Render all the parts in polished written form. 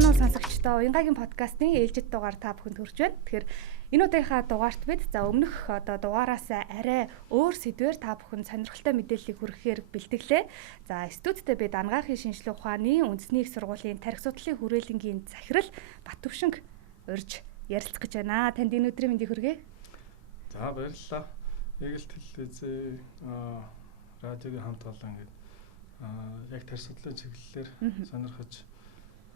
Сайн уу сонсогчдоо. Уянгагийн подкастын ээлжид дугаар та бүхэнд хүрч байна. Тэгэхээр энэ удаагийнхаа дугаарт бид өмнөх дугаараас арай өөр сэдвээр та бүхэнд сонирхолтой мэдээллийг хүргэхээр бэлтгэлээ. За студидтэй бид анагаахын шинжилгээ ухааны үндэсний их сургуулийн тархи судлалын хүрээлэнгийн захирал Баттөвшинг урьж ярилцах гэж байна. Танд энэ өдрийн мэндийг хүргэе. За баярлалаа. Яг л телевизээ радиогийн хамт олон ингээд яг тархи судлалын чиглэлээр сонирхож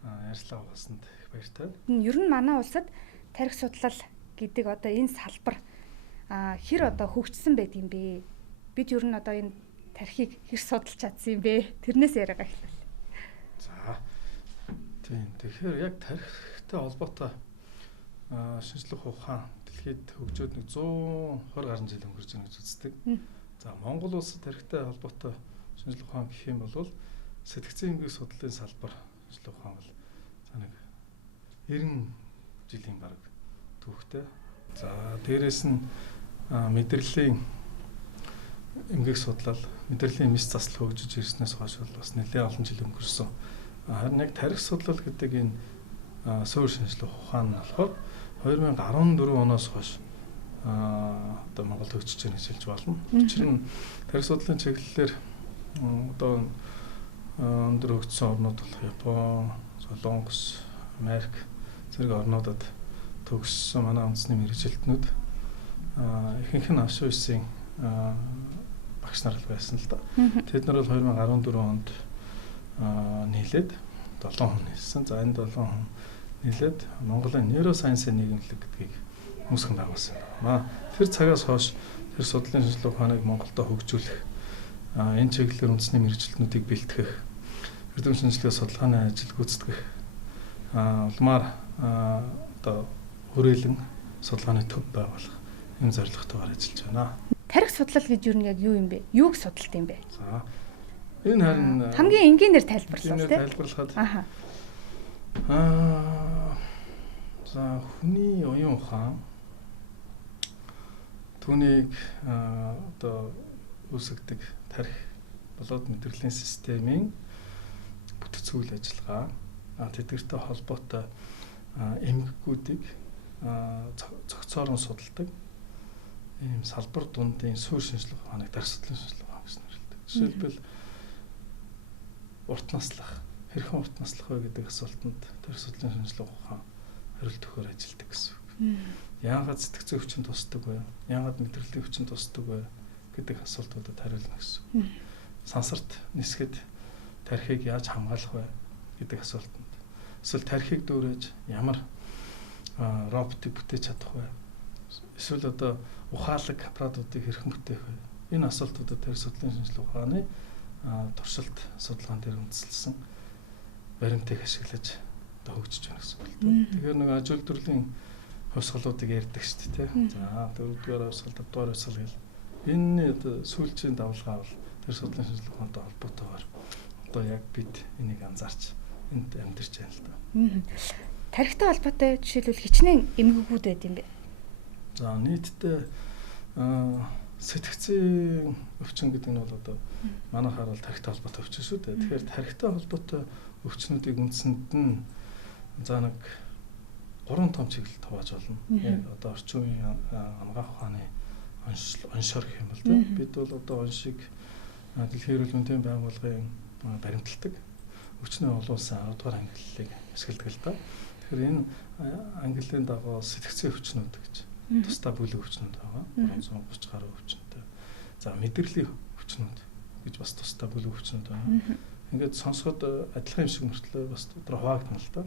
ярьцлага болсонд их баяртай. Ер нь манай улсад тархи судлал гэдэг одоо энэ салбар хэр одоо хөгжсөн байдаг юм бэ? Бид ер нь одоо энэ тархийг хэр судалж чадсан юм бэ? Тэрнээс яриагаа эхлэв. За. Тийм. Тэгэхээр яг тархитай холбоотой шинжлэх ухаан дэлхийд хөгжөөд 120 гаруй жил өнгөрч байгаа гэж үздэг. За Монгол улсад тархитай холбоотой шинжлэх ухаан гэх юм бол сэтгцийн эмгэг судлалын салбар шинжлэх ухаан бол за нэг 90 жилийн бараг түүхтэй. За дээрэс нь мэдрэлийн эмгэг судлал, мэдрэлийн мэс заслал хөгжиж ирснээс хойш бас нэлээд олон жил өнгөрсөн. Харин яг тархи судлал гэдэг энэ суурь шинжлэх ухаан нь болохоор 2014 оноос хойш одоо Монгол хөгжиж байгаа гэж хэлж болно. Учир нь тархи судлалын чиглэлээр одоо өндөр хөгжсөн орнууд болох Япон, Солонгос, Америк зэрэг орнуудад төгссөн манай үндэсний мэргэжилтнүүд ихэнх нь авш үйсийн багш нар байсан л да. Тэд нар бол 2014 онд нийлээд 7 хүн хэлсэн. За энэ 7 хүн нийлээд Монголын нейросайенсийн нийгэмлэг гэдгийг үүсгэн байгуулсан байна. Тэр цагаас хойш тэр судлалын шинжилгээ ухааныг Монголд хөгжүүлэх энэ чиглэлээр үндэсний мэргэжилтнүүдийг бэлтгэх, эрдэм шинжилгээ судалгааны ажил гүйцэтгэх улмаар одоо хүрээлэн судалгааны төв байгуулах юм зорилготойгоор ажиллаж байна. Тархи судлал гэж юу яг юу юм бэ? Юуг судалт юм бэ? За энэ харин хамгийн энгийнээр тайлбарлах тийм. Тайлбарлахад за хүний оюун ухаан түүнийг одоо үүсгдэг тархи болоод мэдрэлийн системийн бүтц үйл ажиллагаа тэдгэртэй холбоотой эмгэгүүдийг цогцоор нь судалдаг ийм салбар дундын суурь шинжлэх ухааныг тархи судлалын шинжлэх ухаан гэж нэрлэдэг. Жишээлбэл урт наслах, хэрхэн урт наслах вэ гэдэг асуултанд тархи судлалын шинжлэх ухаан хариулт өгөхөөр ажилладаг гэсэн үг. Яагаад сэтгцийн хүчин тусдаг вэ? Яагаад мэдрэлийн хүчин тусдаг вэ гэдэг асуултуудад хариулна гэсэн үг. Сансарт нисгэд тархийг яаж хамгаалах вэ гэдэг асуултанд. Эсвэл тархийг дүүрэж ямар роботыг бүтээж чадах вэ? Эсвэл одоо ухаалаг аппаратуудыг хэрхэн бүтээх вэ? Энэ асуултуудад тархи судлалын шинжлэх ухааны туршилт судалгаан дээр үндэслэсэн баримтыг ашиглаж одоо хөгжиж байна гэсэн үг. Тэгэхээр нэг аж үйлдвэрлэлийн хувьсгалуудыг ярьдаг шүү дээ. За 4-р хувьсгал, 5-р хувьсгал гэл энэ сүүлчийн давалгаа бол тархи судлалын шинжлэх ухаантай холбоотойгоор одоо яг бид энийг анзаарч энд амьдарч байна л да. Тархитай холбоотой жишээлбэл хичнээн эмгэгүүд байд юм бэ? За нийтдээ сэтгцийн өвчин гэдэг нь бол одоо манайхаар бол тархитай холбоотой өвчин шүү дээ. Тэгэхээр тархитай холбоотой өвчнүүдийг үндсэнд нь за нэг 3 том чиглэлд хувааж болно. Яг одоо орчин үеийн анагаах ухааны оншоор гэх юм бол тийм. Бид бол одоо оншийг дэлхийн эрүүл мэндийн байгууллагын баримталдаг өвчнөө олон улсын 10 дугаар ангиллыг ашигладаг л да. Тэгэхээр энэ ангиллийн дагуу сэтгцийн өвчнүүд гэж тусдаа бүлэг өвчнүүд байгаа. 330 гаруй өвчнөд. За мэдрэлийн өвчнүүд гэж бас тусдаа бүлэг өвчнүүд байгаа. Ингээд сонсоход адилхан юм шиг мөртлөө бас тодорхой хуваагдана л да.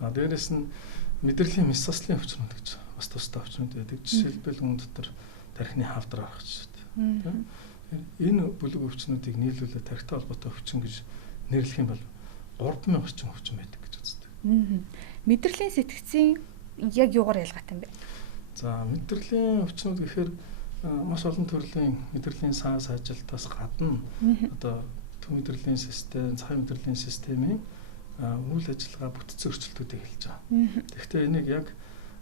За дээрэс нь мэдрэлийн мэс заслын өвчнүүд гэж бас тусдаа өвчнүүд байдаг. Жишээлбэл үүн дотор тархины хавдар гарах гэж байна. Тийм. Энэ бүлэг өвчнүүдийг нийлүүлээд тархитай холбоотой өвчин гэж нэрлэх юм бол 3000 орчим өвчин байдаг гэж үздэг. Мэдрэлийн сэтгцийн яг юугаар ялгаатай юм бэ? За мэдрэлийн өвчнүүд гэхээр маш олон төрлийн мэдрэлийн саас ажилтаас гадна одоо төв мэдрэлийн систем, цахим мэдрэлийн системийн үйл ажиллагаа бүтцийн өөрчлөлтүүдийг хэлж байгаа. Тэгэхдээ энийг яг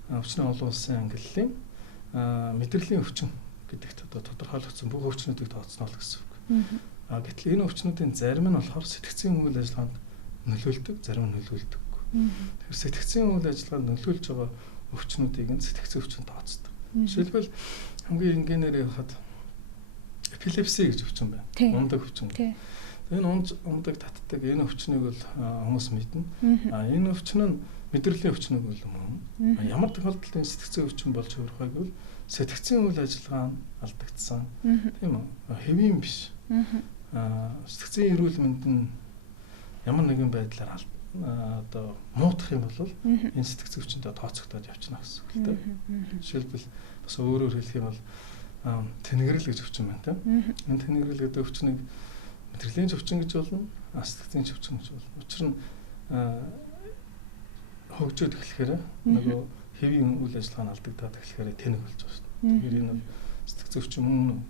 өвчнөө олон улсын ангиллын мэдрэлийн өвчин гэдэгт одоо тодорхойлогдсон бүх өвчнүүдийг тооцноо л гэсэн үг. Гэтэл энэ өвчнүүдийн зарим нь болохоор сэтгцийн үйл ажиллагаанд нөлөөлдөг, зарим нь нөлөөлдөггүй. Тэгэхээр сэтгцийн үйл ажиллагаанд нөлөөлж байгаа өвчнүүдийг нь сэтгцийн өвчин тооцдог. Жишээлбэл хамгийн энгийнээр явахад эпилепси гэж өвчин байна. Ундаг өвчин. Энэ ундаг татдаг энэ өвчнийг бол хүмүүс мэднэ. Энэ өвчин нь мэдрэлийн өвчнүүд бол мөн. Ямар тохиолдолд энэ сэтгцийн өвчин болж өөрөх вэ гэвэл сэтгцийн үйл ажиллагаа нь алдагдсан. Тийм үү? Хэвийн биш. Сэтгцийн эрүүл мэнд нь ямар нэгэн байдлаар одоо муудах юм бол энэ сэтгцийн өвчнөд тооцогдоод явчихна гэсэн үг л дээ. Жишээлбэл бас өөрөөр хэлэх юм бол тэнэгрэл гэж өвчин байна тийм. Энэ тэнэгрэл гэдэг өвчнийг мэдрэлийн өвчин гэж болно, сэтгцийн өвчин гэж болно. Учир нь хөгжөөд эхлэхээр нөгөө хэвийн үйл ажиллагаа нь алдагдаад эхлэхээр тэнэг болж байгаа шүү дээ. Тэгэхээр энэ бол сэтгцийн өвчин мөн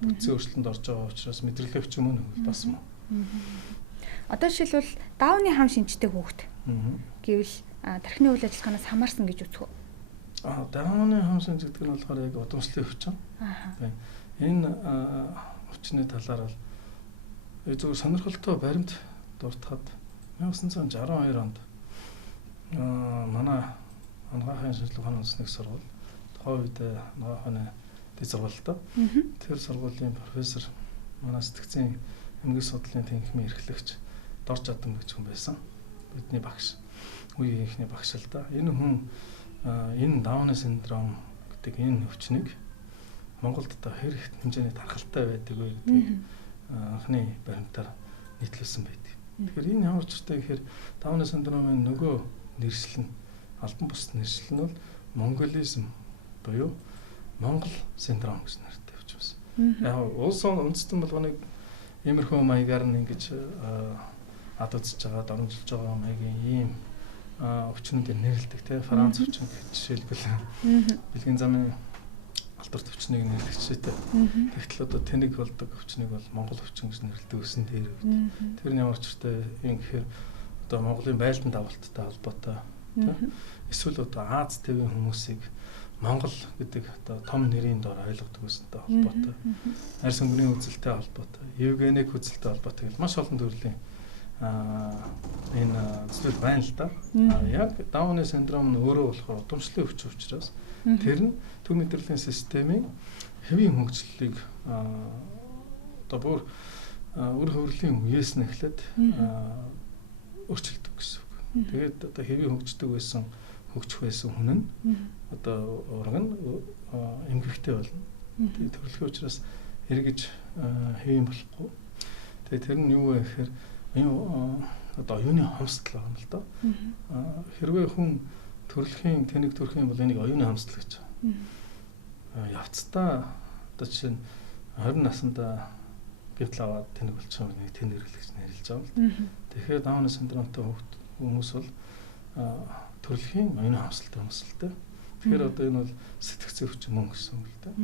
бүтцийн өөрчлөлтөнд орж байгаа учраас мэдрэлийн өвчин мөн бас мөн. Одоо жишээлбэл даавны хам шинжтэй хүүхэд гэвэл тархины үйл ажиллагаанаас хамаарсан гэж үзэх үү? Даавны хам шинж гэдэг нь болохоор яг удамшлын өвчин. Энэ өвчний талаар бол зөвхөн сонирхолтой баримт дуртахад 1962 онд манай анагаахын шинжилгээ ухааны үндэсний сургууль тухайн үед анагаахын дэд сургуультай тэр сургуулийн профессор манай сэтгцийн эмгэг судлалын тэнхимийн эрхлэгч Дорж Адам гэж хүн байсан. Бидний багш. Үеийн ихний багш л да. Энэ хүн энэ Дауны синдром гэдэг энэ өвчнийг Монголд одоо хэр их хэмжээний тархалтай байдаг вэ гэдэг анхны баримтаар нийтлүүлсэн байдаг. Тэгэхээр энэ ямар ч үстэй гэхээр Дауны синдромын нөгөө нэршил нь албан бус нэршил нь бол монголизм буюу Монгол синдром гэж нэртэй явж байна. Яг улс үндэстэн болгоныг иймэрхүү маягаар нь ингэж адуудж байгаа, дормжилж байгаа маягийн ийм өвчнүүдээр нэрлэдэг тийм Франц өвчин гэх жишээлбэл бэлгийн замын алдарт өвчнийг нэрлэх жишээтэй. Тэгтэл одоо тэнэг болдог өвчнийг бол Монгол өвчин гэж нэрлэдэг өсөн дээр үед. Тэр нь ямар ч үстэй юм гэхээр одоо Монголын байлдан давалттай холбоотой тийм эсвэл одоо Аз тивийн хүмүүсийг Монгол гэдэг одоо том нэрийн дор ойлгодог өсөнтэй холбоотой. Арьс өнгөрийн үзэлтэй холбоотой, евгеник үзэлтэй холбоотой гэл маш олон төрлийн энэ зүйл байна л да. Яг Дауны синдром нь өөрөө болохоор удамшлын өвчин учраас тэр нь төв мэдрэлийн системийн хэвийн хөгжлөлийг одоо бүр үр хөврөлийн үеэс нь эхлээд өөрчилдөг гэсэн үг. Тэгээд одоо хэвийн хөгжих байсан хүн нь одоо ураг нь эмгэгтэй болно. Тэгээд төрөлхөө учраас эргэж хэвийн болохгүй. Тэгээд тэр нь юу вэ гэхээр одоо оюуны хомсдол байгаа юм л да. Хэрвээ хүн төрөлхийн тэнэг төрөх юм бол энийг оюуны хомсдол гэж байна. Явцдаа одоо жишээ нь 20 наснда гэрэл аваад тэнэг болчихсон нэг тэнэглэл гэж нэрлэж байгаа л. Тэгэхээр Дауны синдромтой хүмүүс бол төрөлхийн оюуны хомсдолтой хүмүүс л дээ. Тэгэхээр одоо энэ бол сэтгцийн өвчин мөн гэсэн үг л дээ.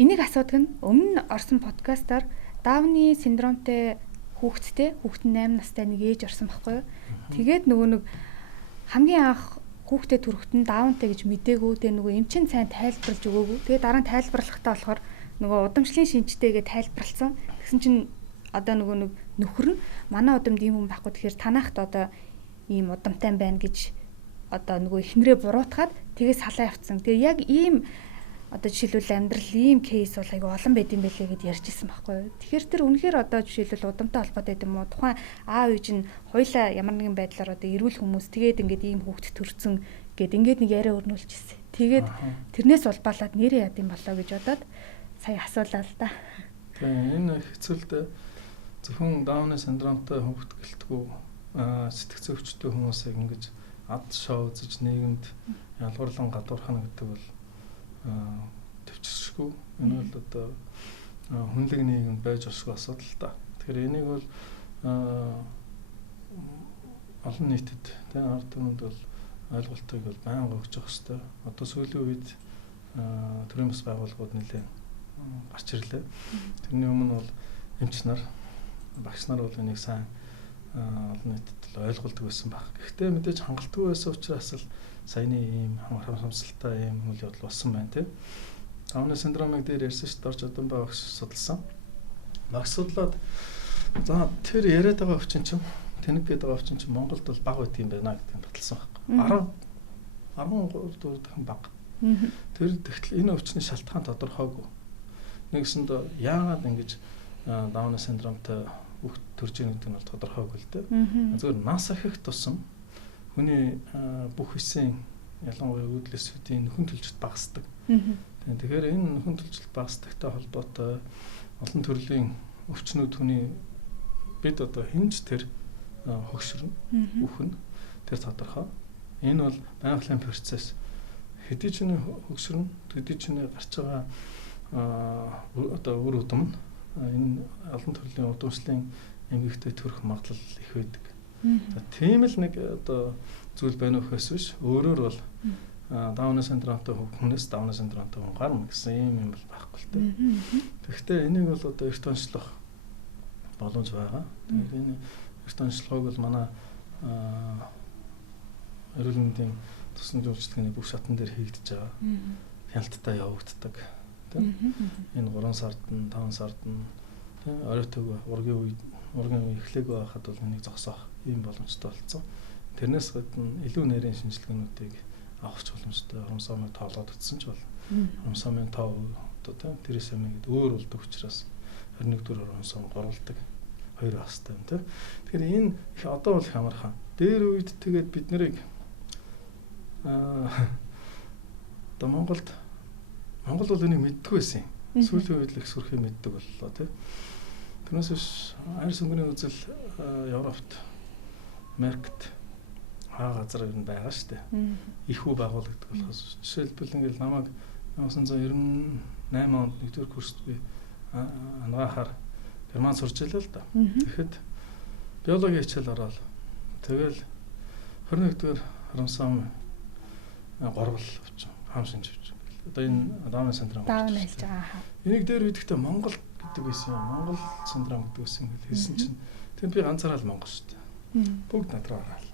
Энийг асуудаг нь өмнө орсон подкастаар Дауны синдромтой хүүхэд 8 настай нэг ээж орсон байхгүй юу. Тэгээд нөгөө нэг хамгийн анх хүүхдэд төрөхт нь даунтай гэж мдээгүй. Тэгээ нөгөө эмчин сайн тайлбарлаж өгөөгүй. Тэгээ дараа нь тайлбарлахтаа болохоор нөгөө удамшлын шинжтэйгээ тайлбарлсан. Тэгсэн чинь одоо нөгөө нэг нөхөр нь манай удамд ийм хүн байхгүй. Тэгэхээр танахт одоо ийм удамтай байна гэж одоо нөгөө ихнэрээ буруутгаад тэгээ салаа явцсан. Тэгээ яг ийм одоо жишээлбэл амьдрал ийм кейс бол айгүй олон байд юм байлээ гэд ярьжсэн байхгүй юу. Тэгэхээр тэр үнэхээр одоо жишээлбэл удамтай холбоотой юм уу? Тухайн аав ээж нь хоёлаа ямар нэгэн байдлаар одоо эрүүл хүмүүс тэгээд ингээд ийм хүүхэд төрсөн гэд ингээд нэг яриа өрнүүлж ирсэн. Тэгээд тэрнээс улбаалаад нэрээ яд юм болоо гэж бодоод сая асуулаа л да. Тэгээ энэ хэцүүлдэ зөвхөн Дауны синдромтой хүүхэд гэлтгүү сэтгцэн өвчтэй хүмүүсийг ингэж ад шоу үзэж нийгэмд ялгуурлан гадуурхана гэдэг бол төвчсөхгүй. Энэ бол одоо хүнлэг нийгэм байж осгүй асуудал л да. Тэгэхээр энийг бол олон нийтэд тийм ард түмэнд бол ойлголтыг бол байнга өгч явах хэрэгтэй. Одоо сүүлийн үед төрийн бас байгууллагууд нэлээд гарч ирлээ. Тэрний өмнө бол эмч нар, багш нар бол энийг сайн олон нийтэд ойлголдог байсан баг. Гэхдээ мэдээж хангалтгүй байсан учраас л саяны ийм хамсалтай ийм үйл явдал болсон байна тийм. Дауны синдромыг дээр ярьсан шүү дээ. Дорж Адам багш судалсан. Багш судлаад за тэр яриад байгаа өвчин чинь тэнэг гэдэг овчин чинь Монголд бол бага байт юм байна гэдэг нь баталсан байхгүй. 13 дахин бага. Тэр тэгтэл энэ өвчний шалтгаан тодорхойгүй. Нэгсэнд яагаад ингэж Дауны синдромтой хүүхд төрж ийн гэдэг нь бол тодорхойгүй л дээ. Зөвхөн нас ахих тусам хүний бүх хэсгийн ялангуяа өөдлөс үдийн нөхөн төлжилт багасдаг. Тэгэхээр энэ нөхөн төлжилт багасдагтай холбоотой олон төрлийн өвчнүүд хүний бид одоо хинж тэр хөгшрөн үхэн тэр тодорхой. Энэ бол байгалийн процесс. Хэдий ч хөгшрөн төдий ч гарч байгаа одоо үр удам энэ олон төрлийн удамшлын эмгэгтэй төрөх магадлал их байдаг. Тийм л нэг одоо зүйл байна уу гэхээс биш өөрөөр бол Дауны синдромтой хүнээс Дауны синдромтой хүн гарна гэсэн юм бол байхгүй л дээ. Тэгэхдээ энийг бол одоо эрт онцлох боломж байгаа. Тэгэхээр энэ эрт онцлогыг бол манай эрүүл мэндийн тусламж үйлчилгээний бүх шатн дээр хийгдэж байгаа. Хяналттай явагддаг. Тийм. Энэ 3 сард нь 5 сард нь тийм оройтойг ургийн үе эхлэегүй байхад бол энийг зогсоох ийм боломжтой болсон. Тэрнээс гадна илүү нарийн шинжилгээнүүдийг авах боломжтой. Хромосомыг тоолоод утсан ч бол хромосомын тоо одоо тийм трисоми гэдэг өөр болдог учраас 21 дугаар хромосом гурвалдаг. Хоёр хастай юм тийм. Тэгэхээр энэ их одоо бол их амархан. Дээр үед тэгээд бид нарыг одоо Монгол бол энийг мэддэг байсан юм. Сүүлийн үед л их сүрхий мэддэг боллоо тийм. Тэрнээс биш арьс өнгөний үзэл Европт, Америкт газар ер нь байгаа шүү дээ. Их үү байгуулагддаг болохоос жишээлбэл ингээл намайг 1998 онд 1-р курст би ангаахаар Герман сурч илээ л да. Тэгэхэд биологи хичээл ороод тэгэл 21-р хромосом горвол авч хаан шинж авч. Одоо энэ Дауны синдром айлж байгаа. Энийг дээр үдэхдээ Монгол гэдэг байсан юм. Монгол синдром гэдэг байсан гэж хэлсэн чинь тэр би ганцаараа л Монгол шүү дээ. Бүгд над руу ороод.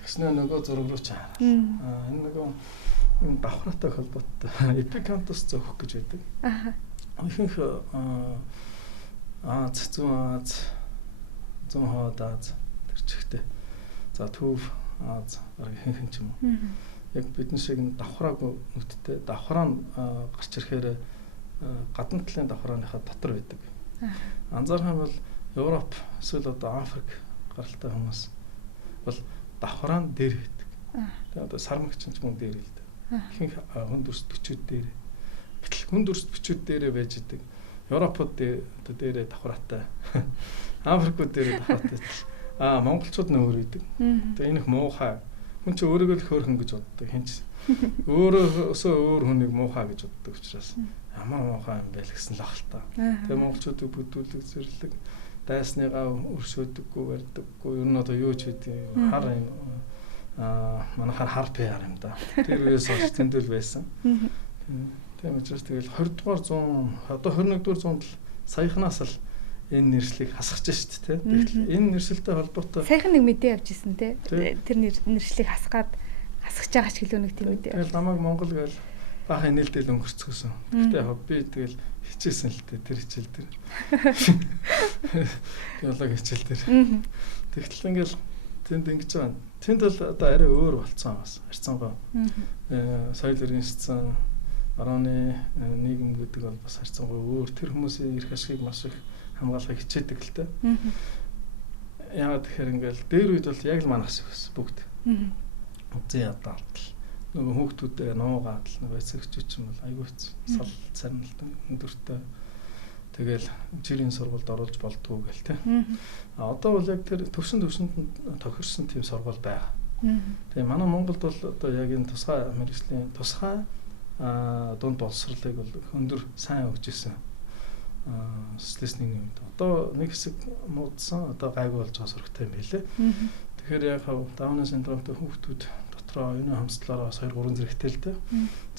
Тэгснэ нөгөө зураг руу ч хараад. Энэ нөгөө энэ давхраатай холбоотой эпикантус зөөх гэж байдаг. Ихэнх зүүн хойд Аз тэр чигтээ. За төв Аз ихэнх юм уу. Яг бидний шиг давхраагүй нүдтэй давхраа нь гарч ирэхээр гадна талын давхрааныхаа дотор байдаг. Анзаарах юм бол Европ эсвэл одоо Африк гаралтай хүмүүс бол давхраа нь дээр байдаг. Тэгээ одоо сармагч ч юм уу дээр л дээ. Ихэнх хүн дүрс бичүүд дээр. Гэтэл хүн дүрс бичүүд дээрээ байж идэг. Европод дээрээ давхраатай. Африкууд дээрээ давхраатай. Монголчууд нь өөр идэг. Тэгээ энэ их муухай. Хүн чи өөрийгөө л хөөрхөн гэж боддог. Хинч өөрөөсөө өөр хүнийг муухай гэж боддог учраас ямар муухай юм бэ гэсэн л ахaltaа. Тэгээ монголчуудыг бүдүүлэг зэрлэг дайсныгаа өршөөдөггүй барьдаггүй. Ер нь одоо юу ч хэдий хар юм манайхаар хар PR юм да. Тэр үеэс хойш тэндэл байсан. Тийм учраас тэгэл 20 дугаар 100 одоо 21 дугаар 100-д л саяхнаас л энэ нэршлиг хасгаж шít те. Тэгтэл энэ нэршилтэй холбоотой саяхан нэг мэдээ явж исэн те. Тэр нэршлиг хасгаж байгаа ч гэлөө нэг тийм мэдээ. Тэгэл намайг Монгол гээл баахан нээлтэл өнгөрцгөөсөн. Гэхдээ яг би тэгэл хичээсэн л те тэр хичээл дээр. Биологи хичээл дээр. Тэгтэл ингээл тэнд ингэж байгаа. Тэнд бол одоо арай өөр болцсон бас. Харьцангуй соёл иргэн шатсан орооны нийгэм гэдэг бол бас харьцангуй өөр. Тэр хүмүүсийн эрх ашигыг маш их хамгаалахыг хичээдэг л дээ. Яагаад тэгэхээр ингээл дээр үед бол яг л манах шиг байсан бүгд. Зээ ядалтал. Нөгөө хүүхдүүдээ нуугаад л нөгөө эцэгчүүд юм бол айгууц сал царналт өндөртэй. Тэгэл жирийн сургуульд оруулж болдгоо гэл те. Одоо бол яг тэр төвшөнд тохирсон тийм сургууль байгаа. Тэгээ манай Монголд бол одоо яг энэ тусгай мэргэжлийн тусгай дунд боловсролыг бол өндөр сайн өгч ирсэн. Социалистийн юмд. Одоо нэг хэсэг муудсан одоо гайгүй болж байгаа сурагтай юм билэ. Тэгэхээр яг Дауны синдромтой хүүхдүүд дотроо энэ хамслаараа 2-3 зэрэгтэй л дээ.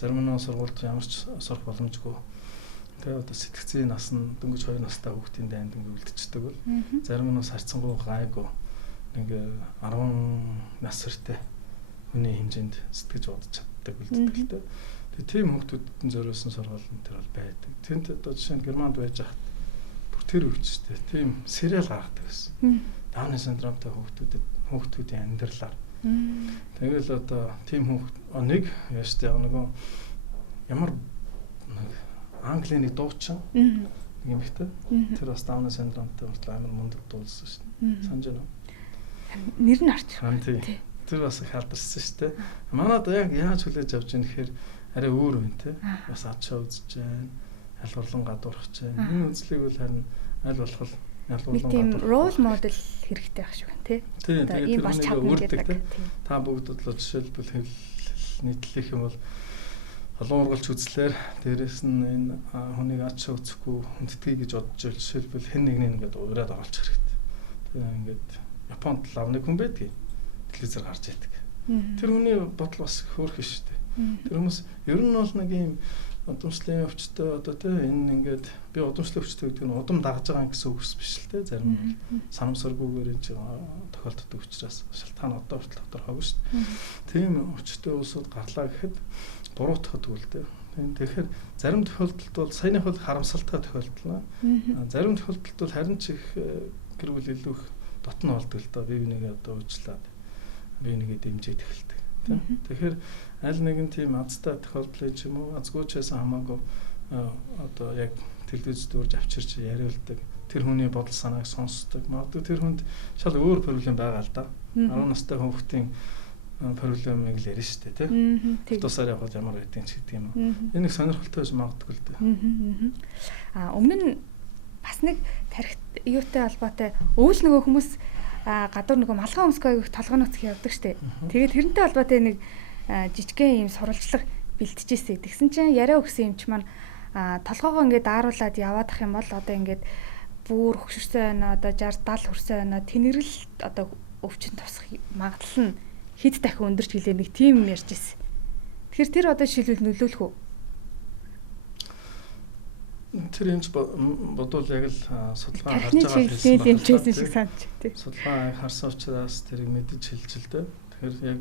Зарим нь сургуульд ямар ч сурах боломжгүй. Тэгээ одоо сэтгцийн нас нь дөнгөж 2 настай хүүхдийн дайнд ингэ үлдчихдэг бол зарим нь бас харьцангуй гайгүй нэг 10 нас хүртэл хүний хэмжээнд сэтгэж бодож чаддаг үлддэг л дээ. Тийм хүмүүсийн зориулсан сургууль энэ төр бол байдаг. Тэнд одоо жишээ нь Германд байж хат бүр тэр өвчтэй. Тийм сериал гаргадаг байсан. Дауны синдромтой хүүхдүүдийн амьдралаар. Тэгэл одоо тийм хүүхд нэг яаштай нөгөө ямар Английн нэг дуучин юм ихтэй. Тэр бас Дауны синдромтой хүртэл амар мундаг дуулсан шүү дээ. Санаж байна уу? Нэр нь орч. Тэр бас их алдарсан шүү дээ. Манайд яг яаж хүлээж авч ийм гэхээр арай өөр юм те. Бас ачаа үзэж байна. Ялгарлан гадуурхаж байна. Энэ үзлийг бол харин аль болох ялгарлан гадуурхаж. Рол модел хэрэгтэй байх шиг байна те. Тийм бас чаддаг те. Та бүгд бодлоо жишээлбэл нийтлэх юм бол олон ургалч үзлээр дээрэс нь энэ хүнийг ачаа үзэхгүй хүндэтгий гэж бодож байл жишээлбэл хэн нэгний ингээд ураад оруулах хэрэгтэй. Тэгээ ингээд Японд лав нэг хүн байдгийг телевизээр гарч яадаг. Тэр хүний бодол бас хөөрхөн шүү дээ. Тэр хүмүүс ер нь бол нэг юм удамшлын өвчтөй одоо тийм энэ ингээд би удамшлын өвчтөй гэдэг нь удам дагж байгаа гэсэн үг биш л дээ. Зарим нь санамсаргүйгээр энэ тохиолддог учраас шалтгаан одоо хүртэл тодорхойгүй шүү дээ. Тийм өвчтөй улсууд гарлаа гэхэд буруутахад үлдээ. Тэгэхээр зарим тохиолдолд бол саяных бол харамсалтай тохиолдолно. Зарим тохиолдолд бол харин ч их гэр бүл илүү их дотн болдог л доо. Бие бинийгээ одоо уучлаад бие бинийгээ дэмжиж эхэлдэг. Тэгэхээр аль нэгэн тийм азтай тохиолдол ч юм уу азгуучаас хамаагүй одоо яг телевиз дүүрж авчирч яриулдаг. Тэр хүний бодол санааг сонсдог. Магадгүй тэр хүнд шал өөр проблем байгаа л да. 10 настай хүүхдийн проблемыг л ярина шүү дээ тий. Тусаар явах ямар байдгийг ч гэдэг юм уу. Энэ нэг сонирхолтой байж магадгүй л дээ. Өмнө нь бас нэг тархит юутай холбоотой өвөл нөгөө хүмүүс гадуур нөгөө малгай өмсгөө аяг толгойн утсыг явдаг штэ. Тэгээд тэрнтэй холбоотой нэг жижигхэн юм сурвалжлага бэлтжижсэн. Тэгсэн чинь яриа өгсөн юм ч маань толгоогоо ингээд ааруулад яваадах юм бол одоо ингээд бүр хөшөрсөн байна. Одоо 60 70 хүрсэн байна. Тэнэрэл одоо өвчин тусах магадлал нь хэд дахин өндөрч гэлээ нэг тийм юм ярьж ирсэн. Тэгэхээр тэр одоо шилүүл нөлөөлөх үү? Тэр юмч бодвол яг л судалгаа харж байгаа хэлсэн шиг санаж тий. Судалгаа харсан учраас тэрийг мэдэж хэлж л дээ. Тэгэхээр яг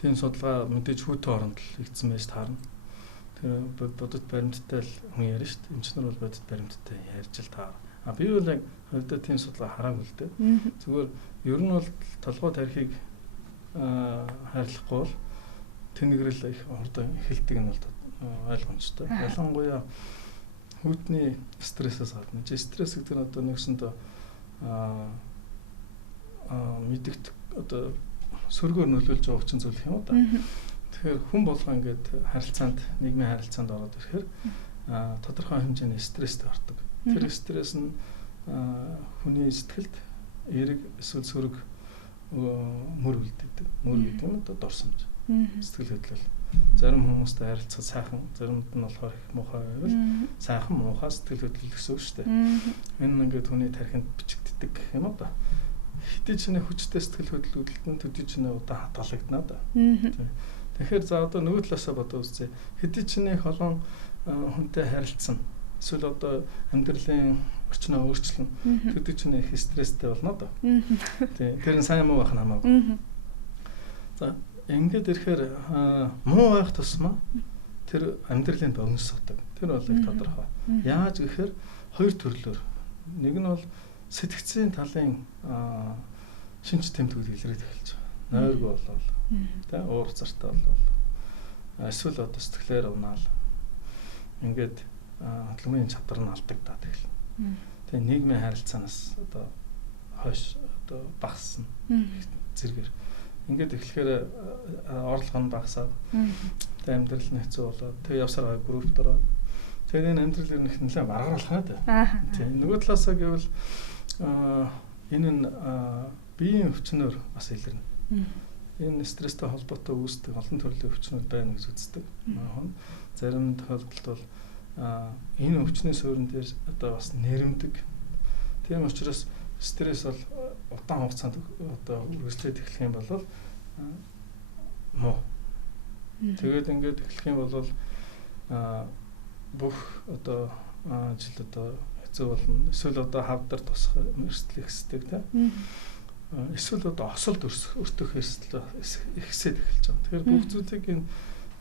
тийм судалгаа мэдээж хүүтэн оронд л хийгдсэн байж таарна. Тэр бодит баримттай л хүн ярьж шүү дээ. Эмчнэр бол бодит баримттай ярьж л таар. Би бол яг хойдоо тийм судалгаа хараагүй л дээ. Зүгээр ер нь бол толгой тархийг хайрлахгүй бол тэнэгрэл их хурдан эхэлдэг нь бол ойлгомжтой. Ялангуяа хүйтний стрессээс гадна. Стресс гэдэг нь одоо нэгсэндээ мэдэгт одоо сөргөөр нөлөөлж байгаа хүчин зүйл юм уу да. Тэгэхээр хүн болгоо ингээд харилцаанд нийгмийн харилцаанд ороод ирэхээр тодорхой хэмжээний стресстэй ордог. Тэр стресс нь хүний сэтгэлд эерэг эсвэл сөрөг мөр үлдээдэг. Мөр гэдэг нь одоо дорсомж. Сэтгэл хөдлөл. Зарим хүмүүстэй харилцах сайхан, заримд нь болохоор их муухай байвал сайхан муухай сэтгэл хөдлөл гэсэн үг шүү дээ. Энэ ингээд хүний тархинд бичигддэг юм уу да. Хэдий ч нэ хүчтэй сэтгэл хөдлөлд нь төдий ч нэ удаан хатгалагдана да. Тэгэхээр за одоо нөгөө талаасаа бодож үзье. Хэдий ч нэ холон хүнтэй харилцсан. Эсвэл одоо амьдралын орчноо өөрчлөн төдий ч нэ их стресстэй болно да. Тэр нь сайн муу байх нь хамаагүй. За ингээд ирэхээр муу байх тусмаа тэр амьдралын богиносдог. Тэр бол их тодорхой. Яаж гэхээр хоёр төрлөөр. Нэг нь бол сэтгцийн талын шинж тэмдгүүд илрээд эхэлж байгаа. Нойргүй болол. Тэ уур цартаа болол. Эсвэл одоо сэтгэлээр унаал. Ингээд хөдөлмөрийн чадвар нь алдагдаад эхэлнэ. Тэгээ нийгмийн харилцаанаас одоо хойш одоо багасна. Зэргээр ингээд эхлэхээр орлого нь багасаад тэгээ амьдрал нь хэцүү болоод тэгээ явсараа группт ороод тэгээ энэ амьдрал ер нь их нэлээд баргаруулах надад. Тийм нөгөө талаасаа гэвэл энэ нь биеийн өвчнөөр бас илэрнэ. Энэ стресстэй холбоотой үүсдэг олон төрлийн өвчнүүд байна гэж үздэг. Зарим тохиолдолд бол энэ өвчний суурин дээр одоо бас нэрэмдэг. Тийм учраас стресс бол удаан хугацаанд одоо үргэлжлээд эхлэх юм бол муу. Тэгээд ингээд эхлэх юм бол бүх одоо жил одоо хэцүү болно. Эсвэл одоо хавдар тусах эрсдэл ихсдэг тийм. Эсвэл одоо осолд өртөх эрсдэл ихсээд эхэлж байгаа. Тэгэхээр бүх зүйлийг энэ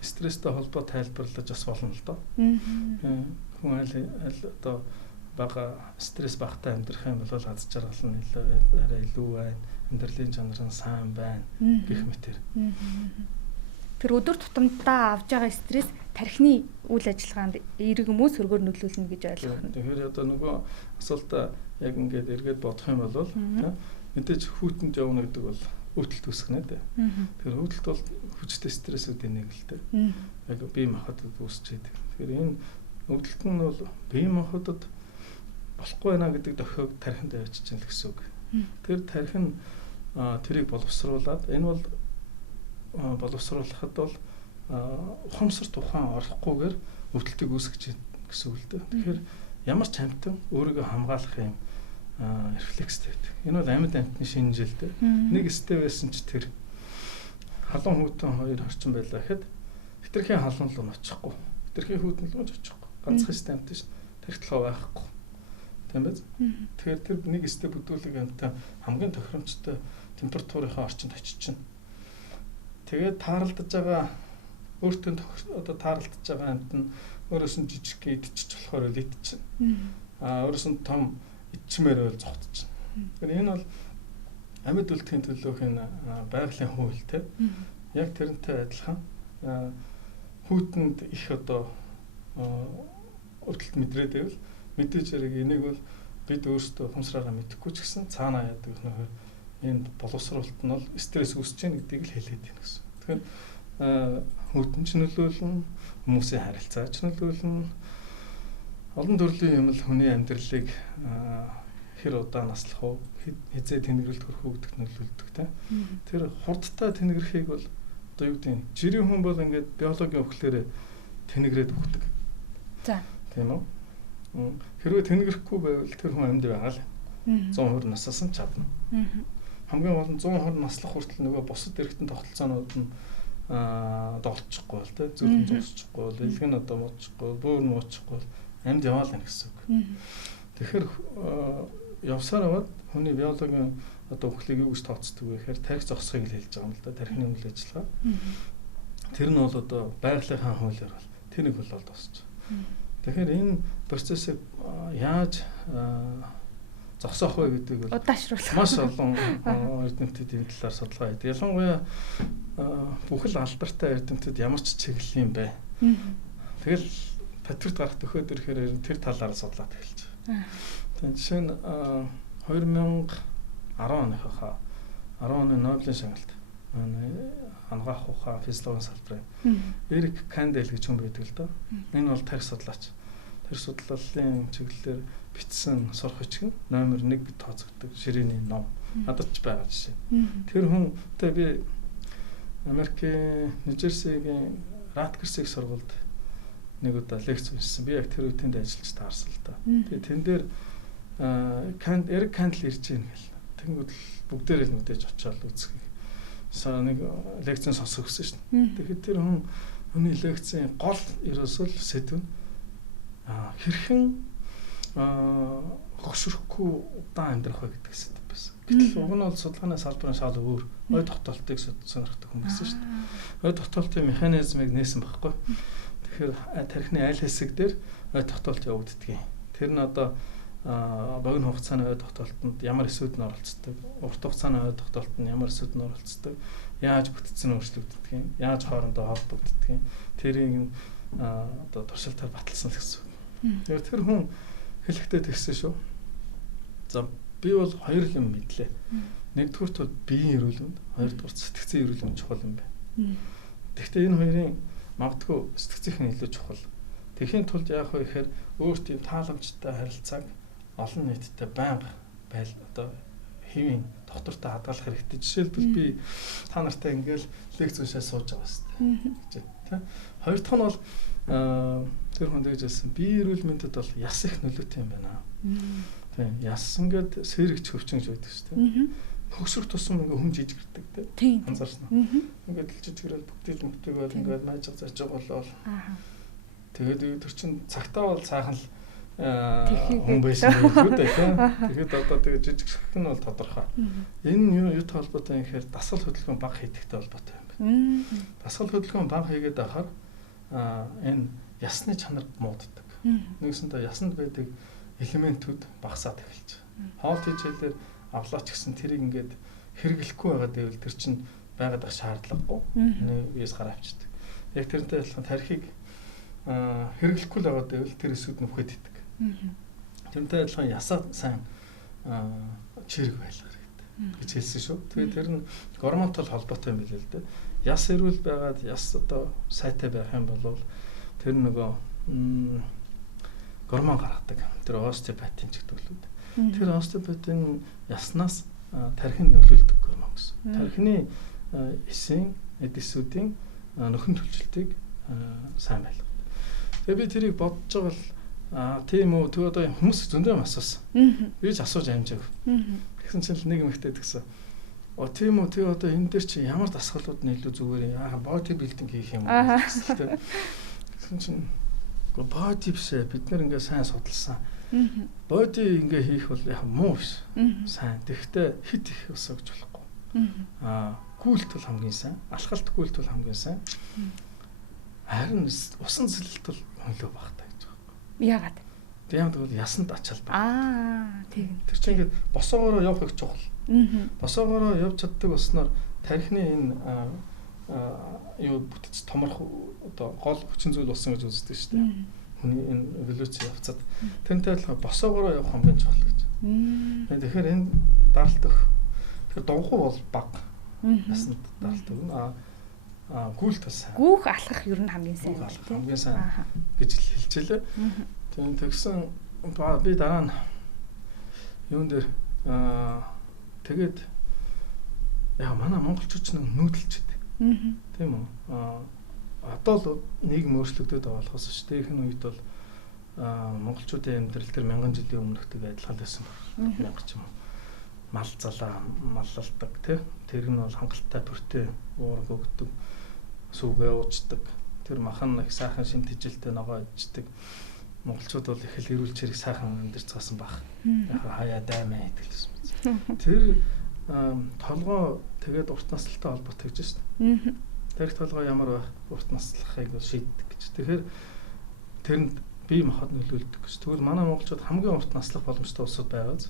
стресстэй холбоо тайлбарлаж бас болно л доо. Хүн аль одоо бага стресс багтай амьдрах юм бол аз жаргал нь арай илүү байна. Амьдралын чанар нь сайн байна гэх мэтэр. Тэр өдөр тутамдаа авж байгаа стресс тархины үйл ажиллагаанд эерэг юм уу сөргөөр нөлөөлнө гэж ойлгох нь. Тэгэхээр одоо нөгөө асуултаа яг ингээд эргээд бодох юм бол мэдээж хүүтэнд явна гэдэг бол өвдөлт үүсгэнэ дээ. Тэгэхээр өвдөлт бол хүчтэй стрессүүдийн нэг л дээ. Яг бие махбодод үүсчээд. Тэгэхээр энэ өвдөлт нь бол бие махбодод болохгүй байна гэдэг дохиог тархинд авчиж чинь л гэсэн үг. Тэр тархин тэрийг боловсруулад энэ бол боловсруулахад бол ухамсар тухайн орохгүйгээр өвдөлтийг үүсгэж гэсэн үг л дээ. Тэгэхээр ямар ч амьтан өөрийгөө хамгаалах юм рефлекстэй байдаг. Энэ бол амьд амьтны шинжилтэй. Нэг өстэй байсан ч тэр халуун хүйтэн хоёр орчин байлаа гэхэд хитрхийн халуун л очихгүй. Хитрхийн хүйтэн л очихгүй. Ганцхан өстэй амьтан ш. Тэгтлээ байхгүй. Тийм биз? Тэгэхээр тэр нэг өстэй бүдүүлэг амьтан хамгийн тохиромжтой температурынхаа орчинд очиж чинь. Тэгээд тааралдаж байгаа өөртөө одоо тааралдаж байгаа амьтан өөрөөс нь жижиг идчих болохоор л идчих. Өөрөөс нь том идчмээр байл зогтчих. Тэгэхээр энэ бол амьд үлдэхин төлөөх энэ байгалийн хууль те. Яг тэрнтэй адилхан хүүтэнд их одоо өвдөлт мэдрээд байвал мэдээж хэрэг энийг бол бид өөрсдөө ухамсараараа мэдэхгүй ч гэсэн цаанаа яадаг нөхөр энэ боловсруулалт нь бол стресс үүсэж байгаа гэдгийг л хэлээд байна гэсэн. Тэгэхээр хүүтэн ч нөлөөлнө, хүмүүсийн харилцаа ч нөлөөлнө. Олон төрлийн юм л хүний амьдралыг хэр удаа наслах уу, хязээ тэнэгрэлт хүрэх үү гэдэгт нөлөөлдөг тийм. Тэр хурдтай тэнэгрэхийг бол одоо юу гэдэг нь жирийн хүн бол ингээд биологийн өвчлөөр тэнэгрээд өгдөг. За. Тийм үү? Хэрвээ тэнэгрэхгүй байвал тэр хүн амьд байгаа л 120 наснаас нь чадна. Хамгийн гол нь 120 наслах хүртэл нөгөө бусад эргэтэн тогтолцоонууд нь доолчихгүй бол тийм зүрхэн зогсчихгүй бол илгэн одоо муудчихгүй бөөр муудчихгүй амьд яваал байна гэсэн үг. Тэгэхээр явсаар аваад хүний биологийн одоо өхлийг юу гэж тооцдог вэ гэхээр тархи зогсохыг л хэлж байгаа юм л да. Тархины үйл ажиллагаа. Тэр нь бол одоо байгалийнхаа хуулиар бол тэр нэг болоод босч. Тэгэхээр энэ процессыг яаж зогсоох вэ гэдэг бол удаашруулах маш олон эрдэмтэд энэ талаар судалгаа хийдэг. Ялангуяа бүхэл алдартай эрдэмтэд ямар ч чиглэл юм бэ. Тэгэл патент гарах төхөөд ирэхээр тэр талаар судлаад эхэлж байгаа. Тэгээд жишээ нь 2010 оныхоо 10 оны Нобелийн шагналт ангаах ухаан физиологийн салбарын Эрик Кандел гэж хүн байдаг л да. Энэ бол тархи судлаач. Тэр судлалын чиглэлээр бичсэн сурах бичгэн номер 1 бид тооцогддог ширээний ном. Надад ч байгаа жишээ. Тэр хүнтэй би Америкийн Нью-Жерсигийн Раткерсийг сургуульд нэг удаа лекц уншсан. Би яг тэр үетэнд ажиллаж таарсан л да. Тэгээ тэн дээр Эрик Кандел ирж ийн гэл. Тэнгүүд л бүгдээрээ нүдэж очиод үзэх. Нэг лекцэн сонсох гэсэн шин. Тэгэхээр тэр хүний лекцийн гол ерөөсөө л сэдв нь хэрхэн хөгшрөхгүй удаан амьдрах вэ гэдэг сэдв байсан. Гэтэл уг нь бол судалгааны салбарын шал өөр. Ой тогтоолтыг сонирхдаг хүмүүс шүү дээ. Ой тогтоолтын механизмыг нээсэн байхгүй. Тэгэхээр тархины аль хэсэг дээр ой тогтоолт явагддаг. Тэр нь одоо богино хугацааны ой тогтоолтод ямар эсүүд нь оролцдог, урт хугацааны ой тогтоолтод ямар эсүүд нь оролцдог, яаж бүтцэн өөрчлөгддөг юм, яаж хоорондоо холбогддог юм. Тэрийг одоо туршилтаар баталсан л гэсэн. Тэгэхээр тэр хүн хэлэхдээ тэгсэн шүү. За би бол хоёр юм мэдлээ. Нэгдүгürt бол биеийн эрүүл мэнд, хоёрдугаар сэтгцийн эрүүл мэнд чухал юм байна. Гэхдээ энэ хоёрын магадгүй сэтгцийн илүү чухал. Тэхийн тулд яах вэ гэхээр өөртөө тааламжтай харилцааг олон нийттэй байнга одоо хэвийн доктортой хадгалах хэрэгтэй. Жишээлбэл би та нартай ингээл лекц уншаад сууж байгаа шүү дээ. Хоёр дахь нь бол тэр хүн дэж хэлсэн бие эрүүл мэндэд бол яс их нөлөөтэй юм байна. Тийм яс ингээд сэрэгч хөвчөнгөж байдаг шүү дээ. Хөгсрөх тусам ингээ хүм жижигэрдэг тийм анзаарсан. Ингээд л жижигэрэл бүгдийг бол ингээд майжиг зажиг болоо. Тэгээд тэр чин цагтаа бол цаахан л хүн байсан гэдэг тийм. Тэгэхэд одоо тэгээд жижигхэн нь бол тодорхой. Энэ юу толботой юм гэхээр дасгал хөдөлгөөн бага хийдэгтэй холбоотой юм байна. Дасгал хөдөлгөөн бага хийгээд байхаар энэ ясны чанар мууддаг. Нэгсэндээ ясанд байдаг элементүүд багасаад эхэлж байгаа. Хоол хичээлээр авлаач гэсэн тэрийг ингээд хэрэглэхгүй байгаа гэвэл тэр чинь байгаад ах шаардлагагүй. Виз гараа авчдаг. Яг тэрнтэй адилхан тархийг хэрэглэхгүй л байгаа гэвэл тэр эсүүд нүхэд идэг. Тэрнтэй адилхан ясаа сайн чирэг байлгаа гэж хэлсэн шүү. Тэгээд тэр нь гормонтой холбоотой юм билээ л дээ. Яс эрүүл байгаад яс одоо сайтай байх юм бол тэр нөгөө гормон гаргадаг. Тэр остеопатийн ч гэдэг л үү. Тэр остеопатийн яснаас тархинд нөлөөлдөг гормон гэсэн. Тархины эсийн эдисүүдийн нөхөн төлжилтийг сайн байлгадаг. Тэгээ би тэрийг бодож байгаа л тийм үү тэг одоо хүмүүс зөндөө асуусан. Би ч асууж амжаагүй. Тэгсэн чинь нэг эмэгтэй гэсэн. Тийм үү тэг одоо энэ дээр чи ямар дасгалууд нь илүү зүгээр боди билдинг хийх юм уу гэсэн. Тэгсэн чинь боди биш бид нэр ингээ сайн судалсан. Боди ингээ хийх бол яг муу биш. Сайн. Тэгэхдээ хит их өсөө гэж болохгүй. Гүйлт бол хамгийн сайн. Алхалт гүйлт бол хамгийн сайн. Харин усан цэлэлт бол хөлөө багтаа гэж байгаа. Яагаад? Тэгээд бол ясанд ачаал байна. Тийм. Тэр чинь ингээд босоогоороо явах их чухал. Босоогоороо явж чаддаг болсноор тархины энэ юу бүтц томорх одоо гол хүчин зүйл болсон гэж үздэг шүү дээ. Хүний энэ эволюци явцад тэрнтэй адилхан босоогоороо явах хамгийн чухал гэж. Тэгэхээр энэ даралт өх. Тэгэхээр донхуу бол баг. Ясанд даралт өгнө. Гүйлт бас сайн. Гүүх алхах ер нь хамгийн сайн. Хамгийн сайн гэж хэлчихлээ. Тэгсэн би дараа нь юун дээр тэгээд яа манай монголчууд ч нэг нүүдэлчээд. Тийм үү? Одоо л нийгэм өөрчлөгдөд байгаа болохоос ш. Тэрхэн үед бол монголчуудын амьдрал тэр мянган жилийн өмнөхтэйг адилхан байсан байна. Мянга ч юм уу. Мал залаа маллалдаг тий. Тэр нь бол хангалттай бүртээ уураг өгдөг. Сүгэ уучдаг. Тэр махан их сайхан шин тэжилтэй ногоо иддэг. Монголчууд бол их л эрүүл чирэг сайхан амьдарч цаасан баг. Яг хаяа даймаа идэлсэн. Тэр толгоо тэгээд урт наслтай холбоотой гэж байна. Тэр толгоо ямар байх урт наслахыг шийддэг гэж. Тэгэхээр тэрэнд бие махбод нөлөөлдөг гэж. Тэгвэл манай монголчууд хамгийн урт наслах боломжтой улсууд байгаа биз.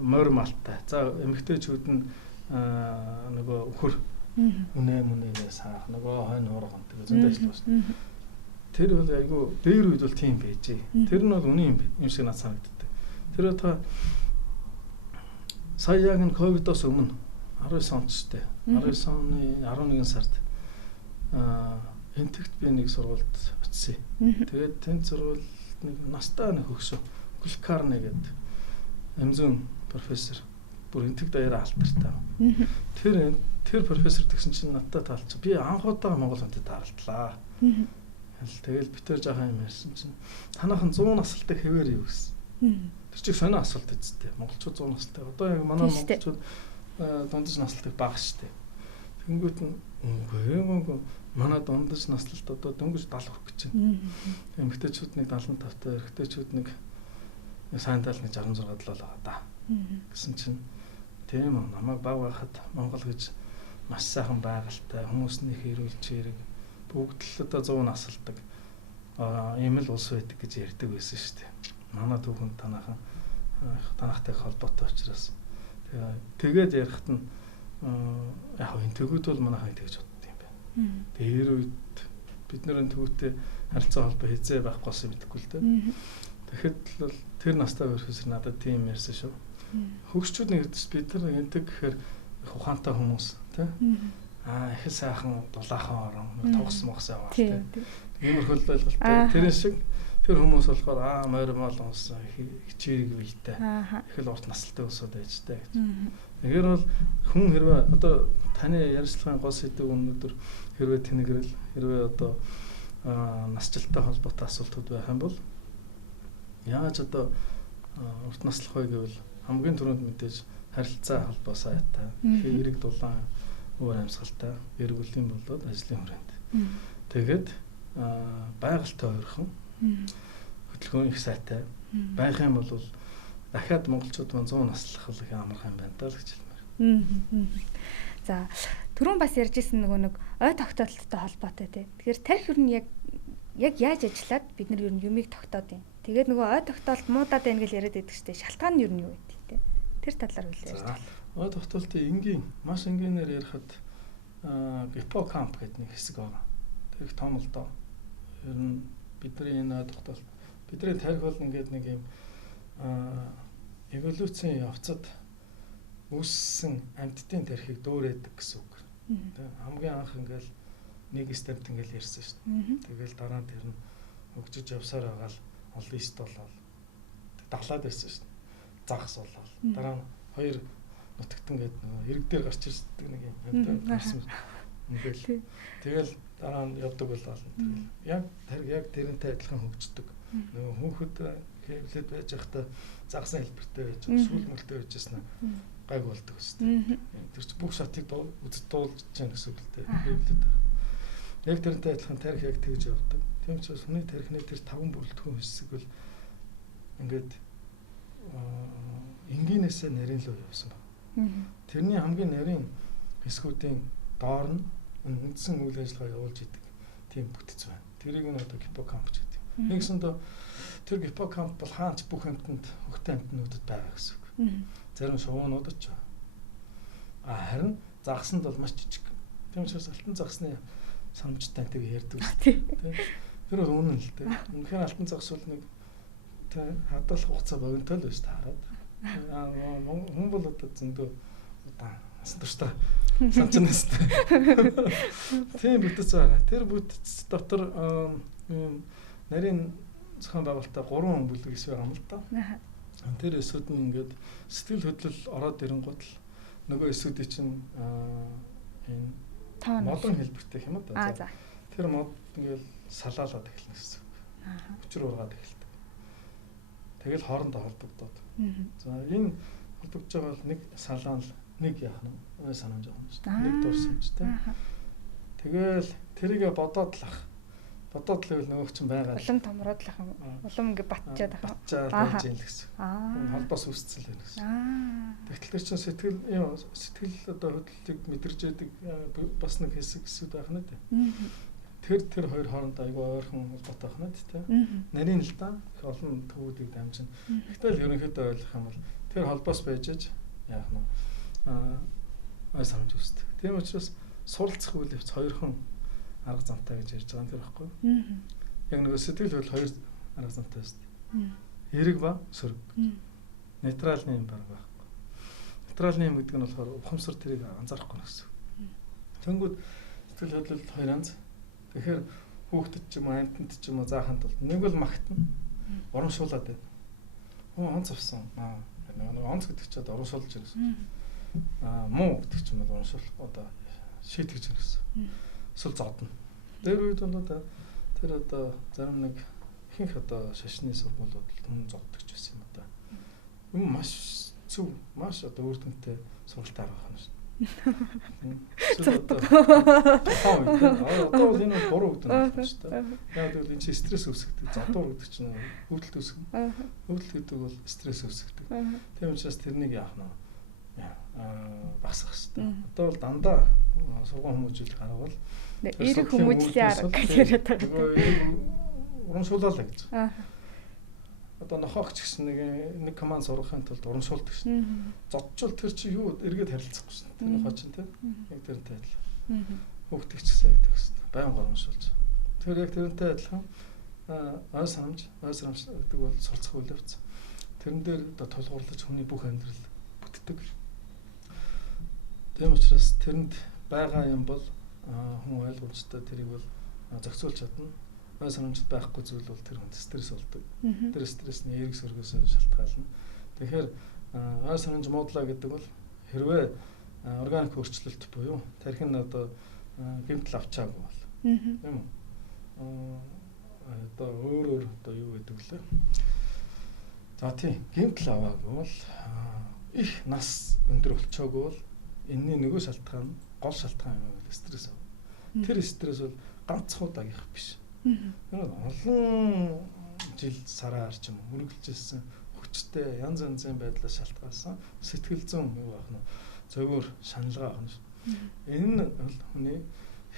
Морь малтай. За эмэгтэйчүүд нь нөгөө өхөр үнэ саах нөгөө хойно уурган тэгээ зөндөө ажил байна. Тэр бол айгүй дээр үед бол тийм байжээ. Тэр нь бол үнэн юм шиг надад санагддаг. Тэр одоо сая яг энэ ковидос өмнө 19 онд ч дээ. 19 оны 11 сард энтэгт би нэг сургуульд очив. Тэгээд тэнд сургууль нэг настай нэг хөгшөө Гулкарны гэдэг эмзэн профессор бүр энтэг даяараа алтартай. Тэр профессор тэгсэн чинь надтай таалч. Би анх удаа Монгол хүнтэй таалтлаа. Тэгэл битэр жаахан юм ярьсан чинь танаахан 100 насалтай хэвээр юу гэсэн. Тэр чинь сонио асуулт үсттэй. Монголчууд 100 насалтай. Одоо яг манай монголчууд дундаж насалтыг бага штэ. Тэнгүүт нь үгүй манай дундаж наслалт одоо дөнгөж 70 хүрэх гэж байна. Эмэгтэйчүүд нэг 75 та, эрэгтэйчүүд нэг сайнтал нэг 66 л байгаа да. Гэсэн чинь тийм үү намайг баг байхад Монгол гэж маш сайхан байгальтай хүмүүсний хэрүүл чирэг бүгд л одоо 100 насалдаг ийм л улс байдаг гэж ярьдаг байсан шүү дээ. Манай түүхэнд танахтай холбоотой учраас тэгээд ярихт нь яг энэ төгөөд бол манайхаа тэгж бодд юм байна. Тэр үед бид нарын төвөтэй харилцаа холбоо хязээ байх болсон мэдэхгүй л дээ. Тэгэхэд л тэр настай профессор надад тийм ярьсан шүү. Хөгшчүүд нэг бид нар энтэг гэхээр ухаантай хүмүүс тий. Их сайхан дулаахан орон тогс могс яваа тий. Иймэрхүү ойлголттой. Тэр шиг тэр хүмүүс болохоор морь мал унсан хичээг бийтэй. Их л урт насалтай өсөд байжтэй гэж. Тэгэхээр бол хүн хэрвээ одоо таны ярилцлагын гол сэдв өнөөдөр хэрвээ тэнэгрэл хэрвээ одоо насжилттай холбоотой асуултууд байх юм бол яаж одоо урт наслах вэ гэвэл хамгийн түрүүнд мэдээж харилцаа холбоо сайтай, хэрэг дулаан өөр амьсгалтай, гэр бүлийн болоод ажлын хүрээнд. Тэгээд байгальтай ойрхон хөдөлгөөний их сайтай байх юм бол дахиад монголчууд маань 100 наслах их амархан юм байна даа л гэж хэлмээр. За түрүүн бас ярьжсэн нэг ой тогтоолттой холбоотой тий. Тэгэхээр тарих юу нь яг яаж ажиллаад бид нар юу юмыг тогтоод юм. Тэгээд нөгөө ой тогтоолт муудаад байна гэж яриад байдаг штеп. Шалтгаан нь юу нь юу гэдэг те. Тэр талаар үлээж байна. Ой тогтоолтын энгийн маш энгийнээр ярихад гиппокамп гэдэг нэг хэсэг байгаа. Тэр их том л доо. Ер нь бидний энэ ой тогтоолт бидний тарих бол ингээд нэг юм эволюцийн явцад үүссэн амьтдын тарихыг дөөрөөдөг гэсэн үг. Хамгийн анх ингээл нэг степт ингээл ярьсан шүү дээ. Тэгэл дараа нь тэр нь хөгжиж явсаар байгаа л олон ист болоод далаад байсан шүү дээ. Загас болоод дараа нь хоёр нутагтан гээд нөгөө хэрэг дээр гарч ирдэг нэг юм амьтан гарсан ингээл тэгэл дараа нь явдаг болоо. Тэгэл яг тэрнтэй адилхан хөгждөг. Нөгөө хүүхэд хэвлээд байж байхдаа загсан хэлбэртэй байж сүүл мөлтэй байжсэн нь гайг болдог өстэй. Тэр чинь бүх шатыг үзэж дуулж чинь гэсэн үг л дээ. Хэвлээд байгаа. Яг тэрнтэй адилхан тарих яг тэгж явдаг. Тийм ч бас хүний тарихны тэр 5 бүрэлдэхүүн хэсэг бол ингээд энгийнээсээ нарийн руу явсан байна. Тэрний хамгийн нарийн хэсгүүдийн доор нь үндсэн үйл ажиллагаа явуулж идэг тийм бүтэц байна. Тэрийг нь одоо гиппокамп гэдэг. Нэгсэндээ тэр гиппокамп бол хаач бүх амьтанд хөхтэй амьтнуудад байгаа гэсэн үг. Зарим шувуунуудад ч байна. Харин загсанд бол маш жижиг. Тийм учраас алтан загсны санамжтай тэг ярьдаг шүү дээ. Тэр бол үнэн л дээ. Үнэхээр алтан загс бол нэг хадгалах хугацаа богинотой л байж таарад. Хүн бол одоо зөндөө удаан турштай санчнаас. Тийм бүтэц байгаа. Тэр бүтэц дотор нарийн зохион байгуулалтаа 3 хүн бүлэгс байгаа юм л да. Тэр эсүүд нь ингээд сэтгэл хөдлөл ороод ирэнгууд л нөгөө эсүүдийн чинь энэ модон хэлбэртэй юм да. Тэр мод ингээд салаалаад эхэлнэ гэсэн. Өчр ургаад эхэлдэг. Тэгэл хоорондоо холбогдоод. За энэ холбогдож байгаа бол нэг салаан л нэг яах нь ой санамж байгаа юм шүү дээ. Нэг дуурсан ч тийм. Тэгэл тэрийгэ бодоод л ах. Бодоод л нөгөөч чинь байгаа. Улам томроод л ах юм. Улам ингэ батчаад ах. Батчаад юм л гэсэн. Холбоос үүсцэл байна гэсэн. Тэгтэл тэр чинь сэтгэл одоо хөдлөлийг мэдэрч яадаг бас нэг хэсэг хэсүүд байх нь дээ. Тэр хоёр хоорондоо айгүй ойрхон холбоотой байх нь тийм. Нарийн л да их олон төвүүдийг дамжина. Гэтэл ерөнхийдөө ойлгох юм бол тэр холбоос байж яах нь ой санамж үүсдэг. Тийм учраас суралцах үйл явц хоёрхан арга замтай гэж ярьж байгаа юм тэр байхгүй. Яг нөгөө сэтгэл хөдлөл хоёр арга замтай байна. Эрэг ба сөрөг. Нейтралны юм баг байхгүй. Нейтралны юм гэдэг нь болохоор ухамсар тэрийг анзаарахгүй гэсэн. Тэнгүүд сэтгэл хөдлөл хоёр анз. Тэгэхээр хүүхдэд ч юм уу амьтанд ч юм уу зааханд бол нэг бол магтна. Урамшуулад байна. Онц авсан. Нэг онц гэдэг чинь урамшуулж байна гэсэн. Муу гэдэг чинь бол урамшуулах одоо шийтгэж байна гэсэн. Эсвэл зодно. Тэр үед бол тэр одоо зарим нэг ихэнх одоо шашны сургуулиуд түн зоддог ч байсан юм да. Юм маш зөв, маш одоо үр дүнтэй сургалтаар байгаа юм шүү. Одоо бол энэ буруу гэдэг юм байна шүү дээ. Яг л энэ стресс үүсгэдэг. Задуур гэдэг чинь хөвдөлт үүсгэнэ. Хөвдөлт гэдэг бол стресс үүсгэдэг. Тийм учраас тэрнийг яах нь багсах хэрэгтэй. Одоо бол дандаа сургууль хүмүүжил гаргавал эрэг хүмүүжлийн арга гэж яриад байгаа. Урамшууллаа гэж. Одоо нохоогч гэсэн нэг команд сургахын тулд урамшуулдаг шин. Зодчул тэр чи юу эргээд харилцахгүй шин. Тэр нохоо чинь тийм. Яг тэрнтэй адилхан. Хөөгтөгч гэсэн яг тэгсэн. Баян урамшуулж. Тэр яг тэрнтэй адилхан ой санамж гэдэг бол суралцах үйл явц. Тэрэн дээр одоо тулгуурлаж хүний бүх амьдрал бүтдэг. Тийм учраас тэрэнд байгаа юм бол хүн ойлгомжтой тэрийг бол зохицуулж чадна. Ой санамжт байхгүй зүйл бол тэр хүнд стресс болдог. Тэр стрессний эрг сөргөөс шалтгаална. Тэгэхээр ой санамж муудлаа гэдэг бол хэрвээ органик өөрчлөлт буюу тархин одоо гэмтэл авчаагүй бол тийм үү? Одоо өөр одоо юу гэдэг лээ. За тийм гэмтэл аваагүй бол их нас өндөр болчоогүй бол энэний нөгөө шалтгаан гол шалтгаан юм бол стресс. Тэр стресс бол ганцхан удаагийнх биш. Олон жил сараар ч юм үргэлжилсэн хүчтэй янз янзын байдлаас шалтгаалсан сэтгэл зүйн юу байх нь зөвөр шаналгаа авах нь. Энэ нь хүний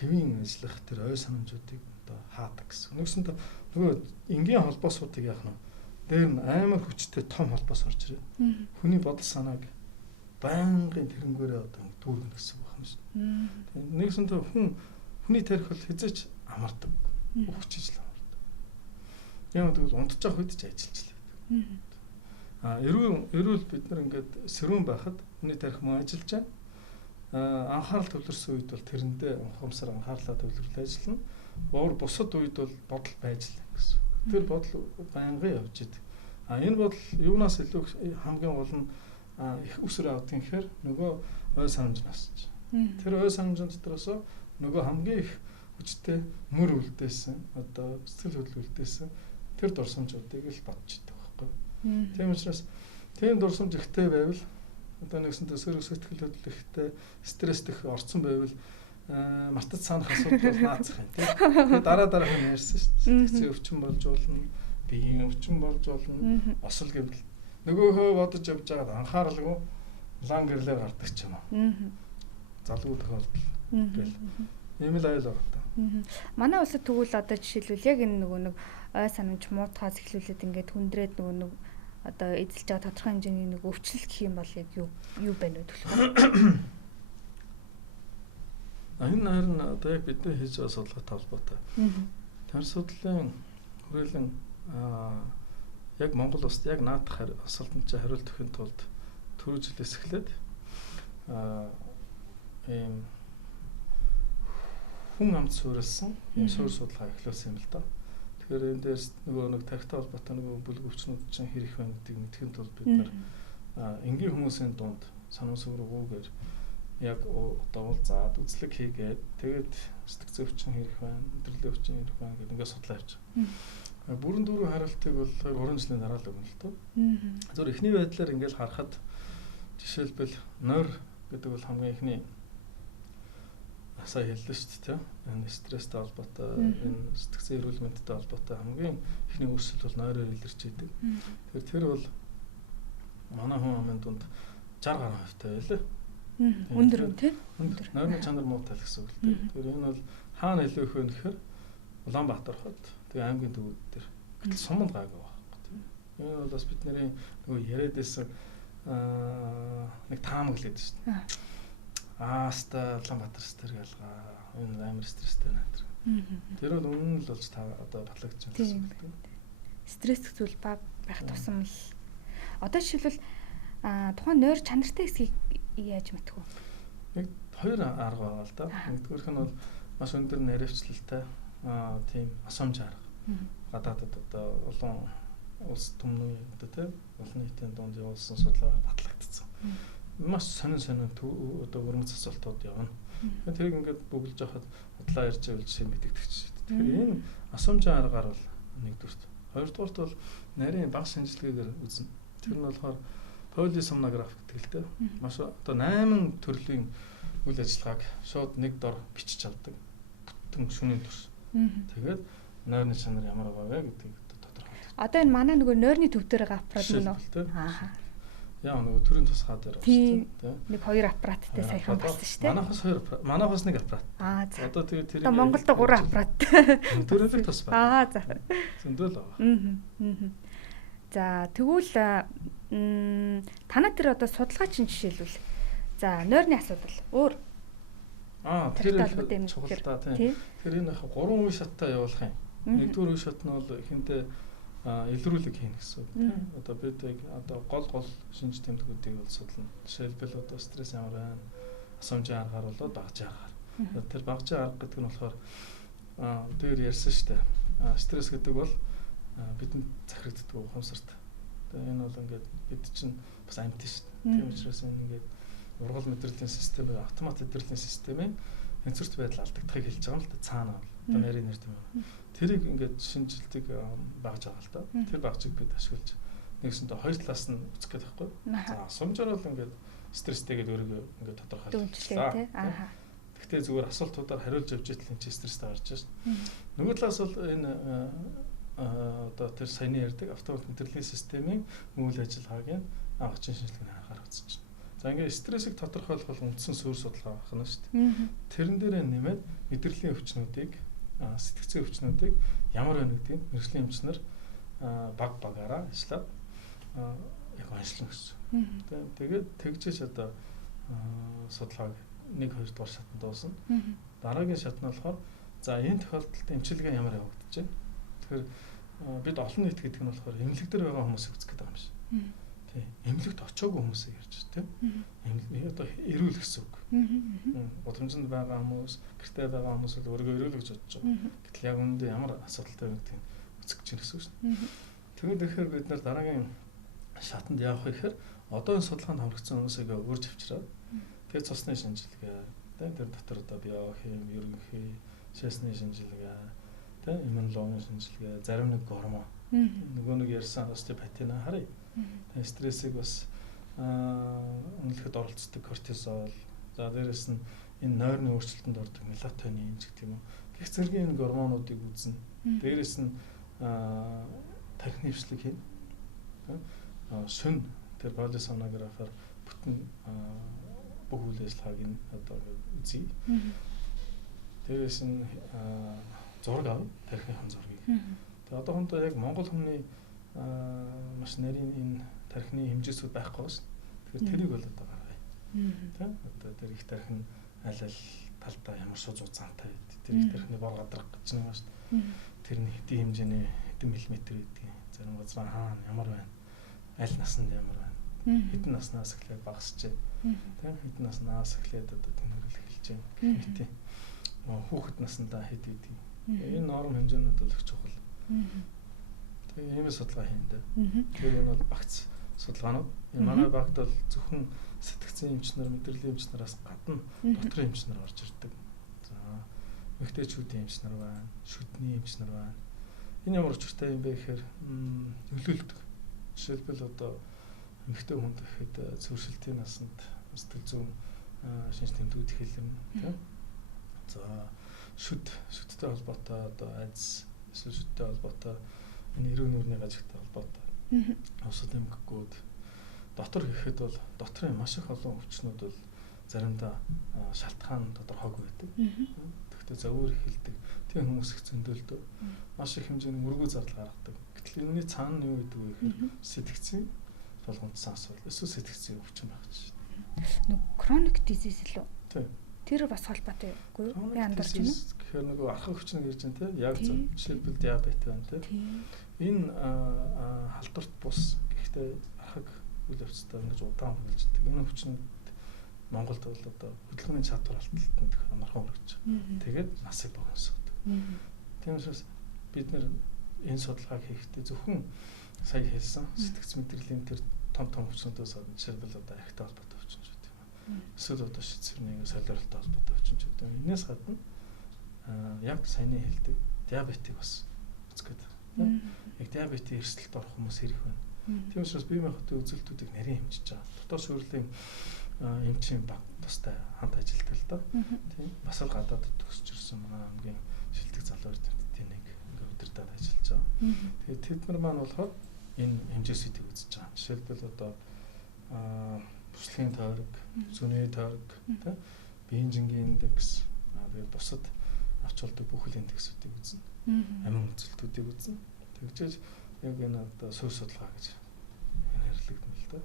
хэвийн ажиллах тэр ой санамжуудыг одоо хаадаг гэсэн. Нөгөөсөнд нөгөө энгийн холбоосуудыг яах нь дээр нь амар хүчтэй том холбоос орж ирээ. Хүний бодол санааг байнгын тэрнгээрээ одоо дүүргэнэ гэсэн үг байна шүү. Тэгээд нэгсэндээ хүний тарих бол хязгаарч амардаг. Өгчиж л амардаг. Яг тэгвэл унтчих үед ч ажиллаж л байдаг. Эрүүл бид нар ингээд сэрүүн байхад хүний тарих мөн ажиллаж байна. Анхаарал төвлөрсөн үед бол тэрэндээ ухамсар анхаарлаа төвлөрлөө ажиллана. Бусад үед бол бодол байж л гэсэн. Тэр бодол байнгын явж идэг. Энэ бодол юунаас илүү хамгийн гол нь их үсэр авдаг юм гэхээр нөгөө ой санамжнаас. Тэр ой санамжны дотроос нөгөө хамгийн их хүчтэй мөр үлдээсэн, одоо сэтгэл хөдлөл үлдээсэн тэр дурсамжуудыг л бодож идэг байхгүй. Тийм учраас тийм дурсамж ихтэй байвал одоо нэгсэнтэй сөрөг сэтгэл хөдлөл ихтэй стрессдэх орцсон байвал мартаж санах асуудал наацах юм тийм. Тэгээд дараах нь ярьсан шүү дээ. Сэтгцийн өвчин болж болно, биеийн өвчин болж болно, осол гэвэл нөгөөхөө бодож явж байгаад анхааралгүй лан гэрлээр гардаг ч юм уу. Залгуу тохиолдол гэл. Ийм л айл байгаа та. Манай улсад тэгвэл одоо жишээлбэл яг энэ нөгөө нэг ой санамж муутгаас эхлүүлээд ингээд хүндрээд нөгөө нэг одоо эзэлж байгаа тодорхой хэмжээний нэг өвчлөл гэх юм бол яг юу байна вэ төлөв? Энэ харин одоо яг бидний хийж байгаа судалгаатай холбоотой. Тэр судлалын хүрээлэн яг Монгол улсад яг наадах асуултанд хариулт өгөхин тулд түрүү жилээс эхлээд ийм хүн амт суурилсан ийм суурь судалгаа эхлүүлсэн юм л да. Тэгэхээр энэ дээрс нөгөө нэг тархитай холбоотой нөгөө бүлэг өвчнүүд чинь хэрэг байна гэдгийг мэдхийн тулд бид нар энгийн хүмүүсийн дунд санам сүргүүгээр яг одоо уулзаад үзлэг хийгээд тэгээд сэтгцэн өвчин хэрэг байна, өдрөлийн өвчин хэрэг байна гэдэг ингээд судлаа явж байгаа. Бүрэн дүүрэн хариултыг бол 2-3 жилийн дараа л өгнө л дөө. Зөв эхний байдлаар ингээд харахад жишээлбэл нойр гэдэг бол хамгийн эхний асаа хэллээ шүү дээ. Энэ стресстэй холбоотой, энэ сэтгцэн эрүүл мэндтэй холбоотой хамгийн эхний үүсэл бол нойроор илэрч идэг. Тэгэхээр тэр бол манай хүн амын дунд 60 гаруй хувьтай байлаа. Өндөр үн тий. Өндөр. Нойрны чанар муутай л гэсэн үг л дээ. Тэгэхээр энэ бол хаана илүү их вэ гэхээр Улаанбаатар хот. Тэгээ аймгийн төвүүд дээр. Гэтэл суманд гайгүй байхгүй тийм. Энэ бол бас бидний нөгөө яриад байсан нэг таамаглаад шүү дээ. Ааста Улаанбаатар стер галгаа. Энэ амар стресстэй нэтэр. Тэр бол өмнө нь л болж та одоо батлагдж байгаа гэсэн үг тийм. Стресс зүйл байх тусам л одоо жишээлбэл тухайн нойр чанартай хэсгийг яаж мэдэх вэ? Нэг хоёр арга байгаа л да. Нэгдүгээрх нь бол маш өндөр наривчлалтай тийм асуумж арга. Гадаадд одоо олон улс түмний одоо тийм олон нийтийн дунд явуулсан судалгаа батлагдсан. Маш сонин одоо өрмөц асуултууд явна. Тэрийг ингээд бүгэлж явахад бодлоо ярьж байвал жишээ мэдэгдэж шүү дээ. Тэгэхээр энэ асуумжийн аргаар бол нэгдүгürt. Хоёрдугаарт бол нарийн баг шинжилгээгээр үзнэ. Тэр нь болохоор полисомнограф гэдэг л дээ. Маш одоо 8 төрлийн үйл ажиллагааг шууд нэг дор бичиж авдаг. Бүтэн шөнийн турш. Тэгээд нойрны чанар ямар байгаа вэ гэдгийг тодорхойлдог. Одоо энэ манай нөгөө нойрны төв дээр байгаа аппарат мөн үү? Аа. Яа нөгөө төрийн тусгай дээр байна шүү дээ. Нэг хоёр аппараттай саяхан болсон шүү дээ. Манайхаас нэг аппарат. За. Одоо тэгээд тэр Монголд 3 аппарат. Төрөлх тус байна. За. Зөндөл байгаа. За тэгвэл танаа тэр одоо судалгаа чинь жишээлбэл за нойрны асуудал өөр тэр чухал та тийм. Тэр энэ 3 үе шаттай явуулах юм. Нэгдүгээр үе шат нь бол ихэндээ илрүүлэг хийн гэсэн үг тийм. Одоо бид одоо гол шинж тэмдгүүдийг бол судална. Жишээлбэл одоо стресс ямар байна? Асуумжийн аргаар бол багжийн аргаар. Тэр багжийн арга гэдэг нь болохоор дээр ярьсан шүү дээ. Стресс гэдэг бол бидэнд захирагддаг ухамсарт. Тэгээ энэ бол ингээд бид чинь бас амьд шүү дээ. Тийм учраас энэ ингээд ургал мэдрэлийн систем, автомат мэдрэлийн системийн энцэрт байдал алдагдахыг хэлж байгаа юм л да. Цаана одоо нарийн нэр тийм байна. Тэрийг ингээд шинжилдэг багж байгаа л да. Тэр багжийг бид ашиглаж нэгсэндээ хоёр талаас нь үзэх гээд байхгүй. За асуумжаар бол ингээд стресстэйгээд өөрийгөө ингээд тодорхойлчихлаа. Гэхдээ зүгээр асуултуудаар хариулж явж итэл энэ стресстэй гарч байна. Нөгөө талаас бол энэ одоо тэр саяны ярьдаг автомат мэдрэлийн системийн үйл ажиллагаагийн агчин шинжилгээний анхаарал үзэж байна. За ингээд стрессийг тодорхойлох бол үндсэн суурь судалгаа байна шүү дээ. Тэрэн дээрээ нэмээд мэдрэлийн өвчнүүдийг, сэтгцийн өвчнүүдийг ямар байна гэдгийг мэргэжлийн эмчнэр багаараа ажиллаад яг онцлон гэсэн. Тэгээд тэгжээж одоо судалгааг 1-2 дугаар шатанд дуусна. Дараагийн шат нь болохоор за энэ тохиолдолд эмчилгээ ямар явагдаж байна. Тэгэхээр бид олон нийт гэдэг нь болохоор эмнэлэг дээр байгаа хүмүүсийг үзэх гэдэг юм шиг. Тийм. Эмнэлэгт очоогүй хүмүүсийг ярьж байна, тийм. Эмнэлэг одоо эрүүл гэсэн үг. Удамжинд байгаа хүмүүс, гэртээ байгаа хүмүүс бол өөрийгөө эрүүл гэж бодож байгаа. Гэтэл яг үүндээ ямар асуудалтай вэ гэдгийг үзэх гэж байна гэсэн үг шүү дээ. Тэгээд ихээр бид нар дараагийн шатанд явах ихээр одоо энэ судалгаанд хамрагдсан хүмүүсийг өрж авчираад тэгээд цусны шинжилгээ, тийм тэр дотор одоо биохим, ерөнхий, шасны шинжилгээ, тийм иммунологийн шинжилгээ, зарим нэг гормон, нөгөө нэг ярьсан остеопатина харъя. Тэгээд стрессийг бас үнэлэхэд оролцдог кортизол, за дээрэс нь энэ нойрны өөрчлөлтөнд ордог мелатонин гэх юм уу. Гэх зэргийн энэ гормонуудыг үзнэ. Дээрэс нь тархины хвшлэг хийн. Шөн тэр полисомнографаар бүтэн бүх үйл ажиллагааг нь одоо үзье. Дээрээс нь зураг авъя, тархины хан зургийг. Тэгээ одоохондоо яг Монгол хүний маш нарийн энэ тархины хэмжээсүүд байхгүй байна. Тэгэхээр тэрийг бол одоо гаргая. Тэ? Одоо тэр их тархин аль талдаа ямар шууд зузаантай байд. Тэр их тархины бор гадрах гэж байгаа шүү дээ. Тэрний хэдийн хэмжээний хэдэн миллиметр гэдэг. Зарим газар хаана ямар байна? Аль наснд ямар байна? Хэдэн наснаас эхлээд багасчээ. Тэ? Хэдэн наснаас эхлээд одоо тэнэрлэх эхэлж байна. Гэх мэт. Хүүхэд наснда хэд идэв. Энэ норм хэмжээнүүд бол их чухал. Тэгээ ийм судалгаа хийн дээ. Тэгээ энэ бол багц судалгаанууд. Энэ манай багт бол зөвхөн сэтгцэн эмчнэр, мэдрэлийн эмчнараас гадна дотрын эмчнэр орж ирдэг. За, эмэгтэйчүүдийн эмчнэр байна, шүдний эмчнэр байна. Энэ ямар учиртай юм бэ гэхээр нөлөөлдөг. Жишээлбэл одоо эмэгтэй хүнд гэхэд цэвэршилтийн насанд сэтгэл зүйн шинж тэмдгүүд хэлэм, тийм. За, шүдтэй холбоотой одоо айдс, эсвэл шүдтэй холбоотой энэ эрүүл нүрийн гажигтай холбоотой. Усад эмгэгүүд дотор гэхэд бол дотрын маш их олон өвчнүүд бол заримдаа шалтгаан тодорхойгүй байдаг. Тэгэхдээ зөвөр эхэлдэг. Тийм хүмүүс их зөндөлдөө маш их хэмжээний мөргүү зардал гаргадаг. Гэтэл энэний цаана нь юу гэдэг вэ гэхээр сэтгцийн тулгамдсан асуудал, эсвэл сэтгцийн өвчин байх чинь. Нүг chronic disease лөө. Тийм. Тэр бас холбоотой үгүй юу? Би андарч байна. Тэгэхээр нөгөө архаг өвчин гэж байна тийм. Яг зөв. Жишээлбэл диабет байна тийм. Энэ халдварт бус гэхдээ архаг үйл явцтай ингэж удаан үргэлжлэдэг. Энэ өвчнүүд Монголд бол одоо хөдөлгөөний чадвар алдалтанд амархан өргөж байгаа. Тэгээд насыг богиносгодог. Тийм учраас бид нэр энэ судалгааг хийхдээ зөвхөн сая хэлсэн сэтгц мэдрэлийн тэр том өвчнүүдээс гадна жишээлбэл одоо архитай холбоотой өвчнүүд юм. Эсвэл одоо шизофренигийн солиоролтой холбоотой өвчнүүд юм. Энээс гадна яг саяны хэлдэг диабетийг бас үзэх гэдэг. Яг диабетийн эрсдэлд орох хүмүүс хэрэг байна. Тийм учраас бие махбодын үзэлтүүдийг нарийн хэмжиж байгаа. Дотор шүүрлийн эмчийн баг тустай хамт ажилладаг л доо. Тийм бас л гадаадд төгсөж ирсэн манай хамгийн шилдэг залуу эрдэмтдийн нэг ингээ удирдах ажиллаж байгаа. Тэгээд тэд нар маань болохоор энэ хэмжээсүүдийг үзэж байгаа. Жишээлбэл одоо бүслэгийн тойрог, зүний тойрог, тийм биенжингийн индекс, тэгээд бусад авч болдог бүхэл индексүүдийг үзнэ. Амин үзэлтүүдийг үзнэ. Тэгжээж яг энэ одоо суурь судалгаа гэж нэрлэгдэнэ л доо.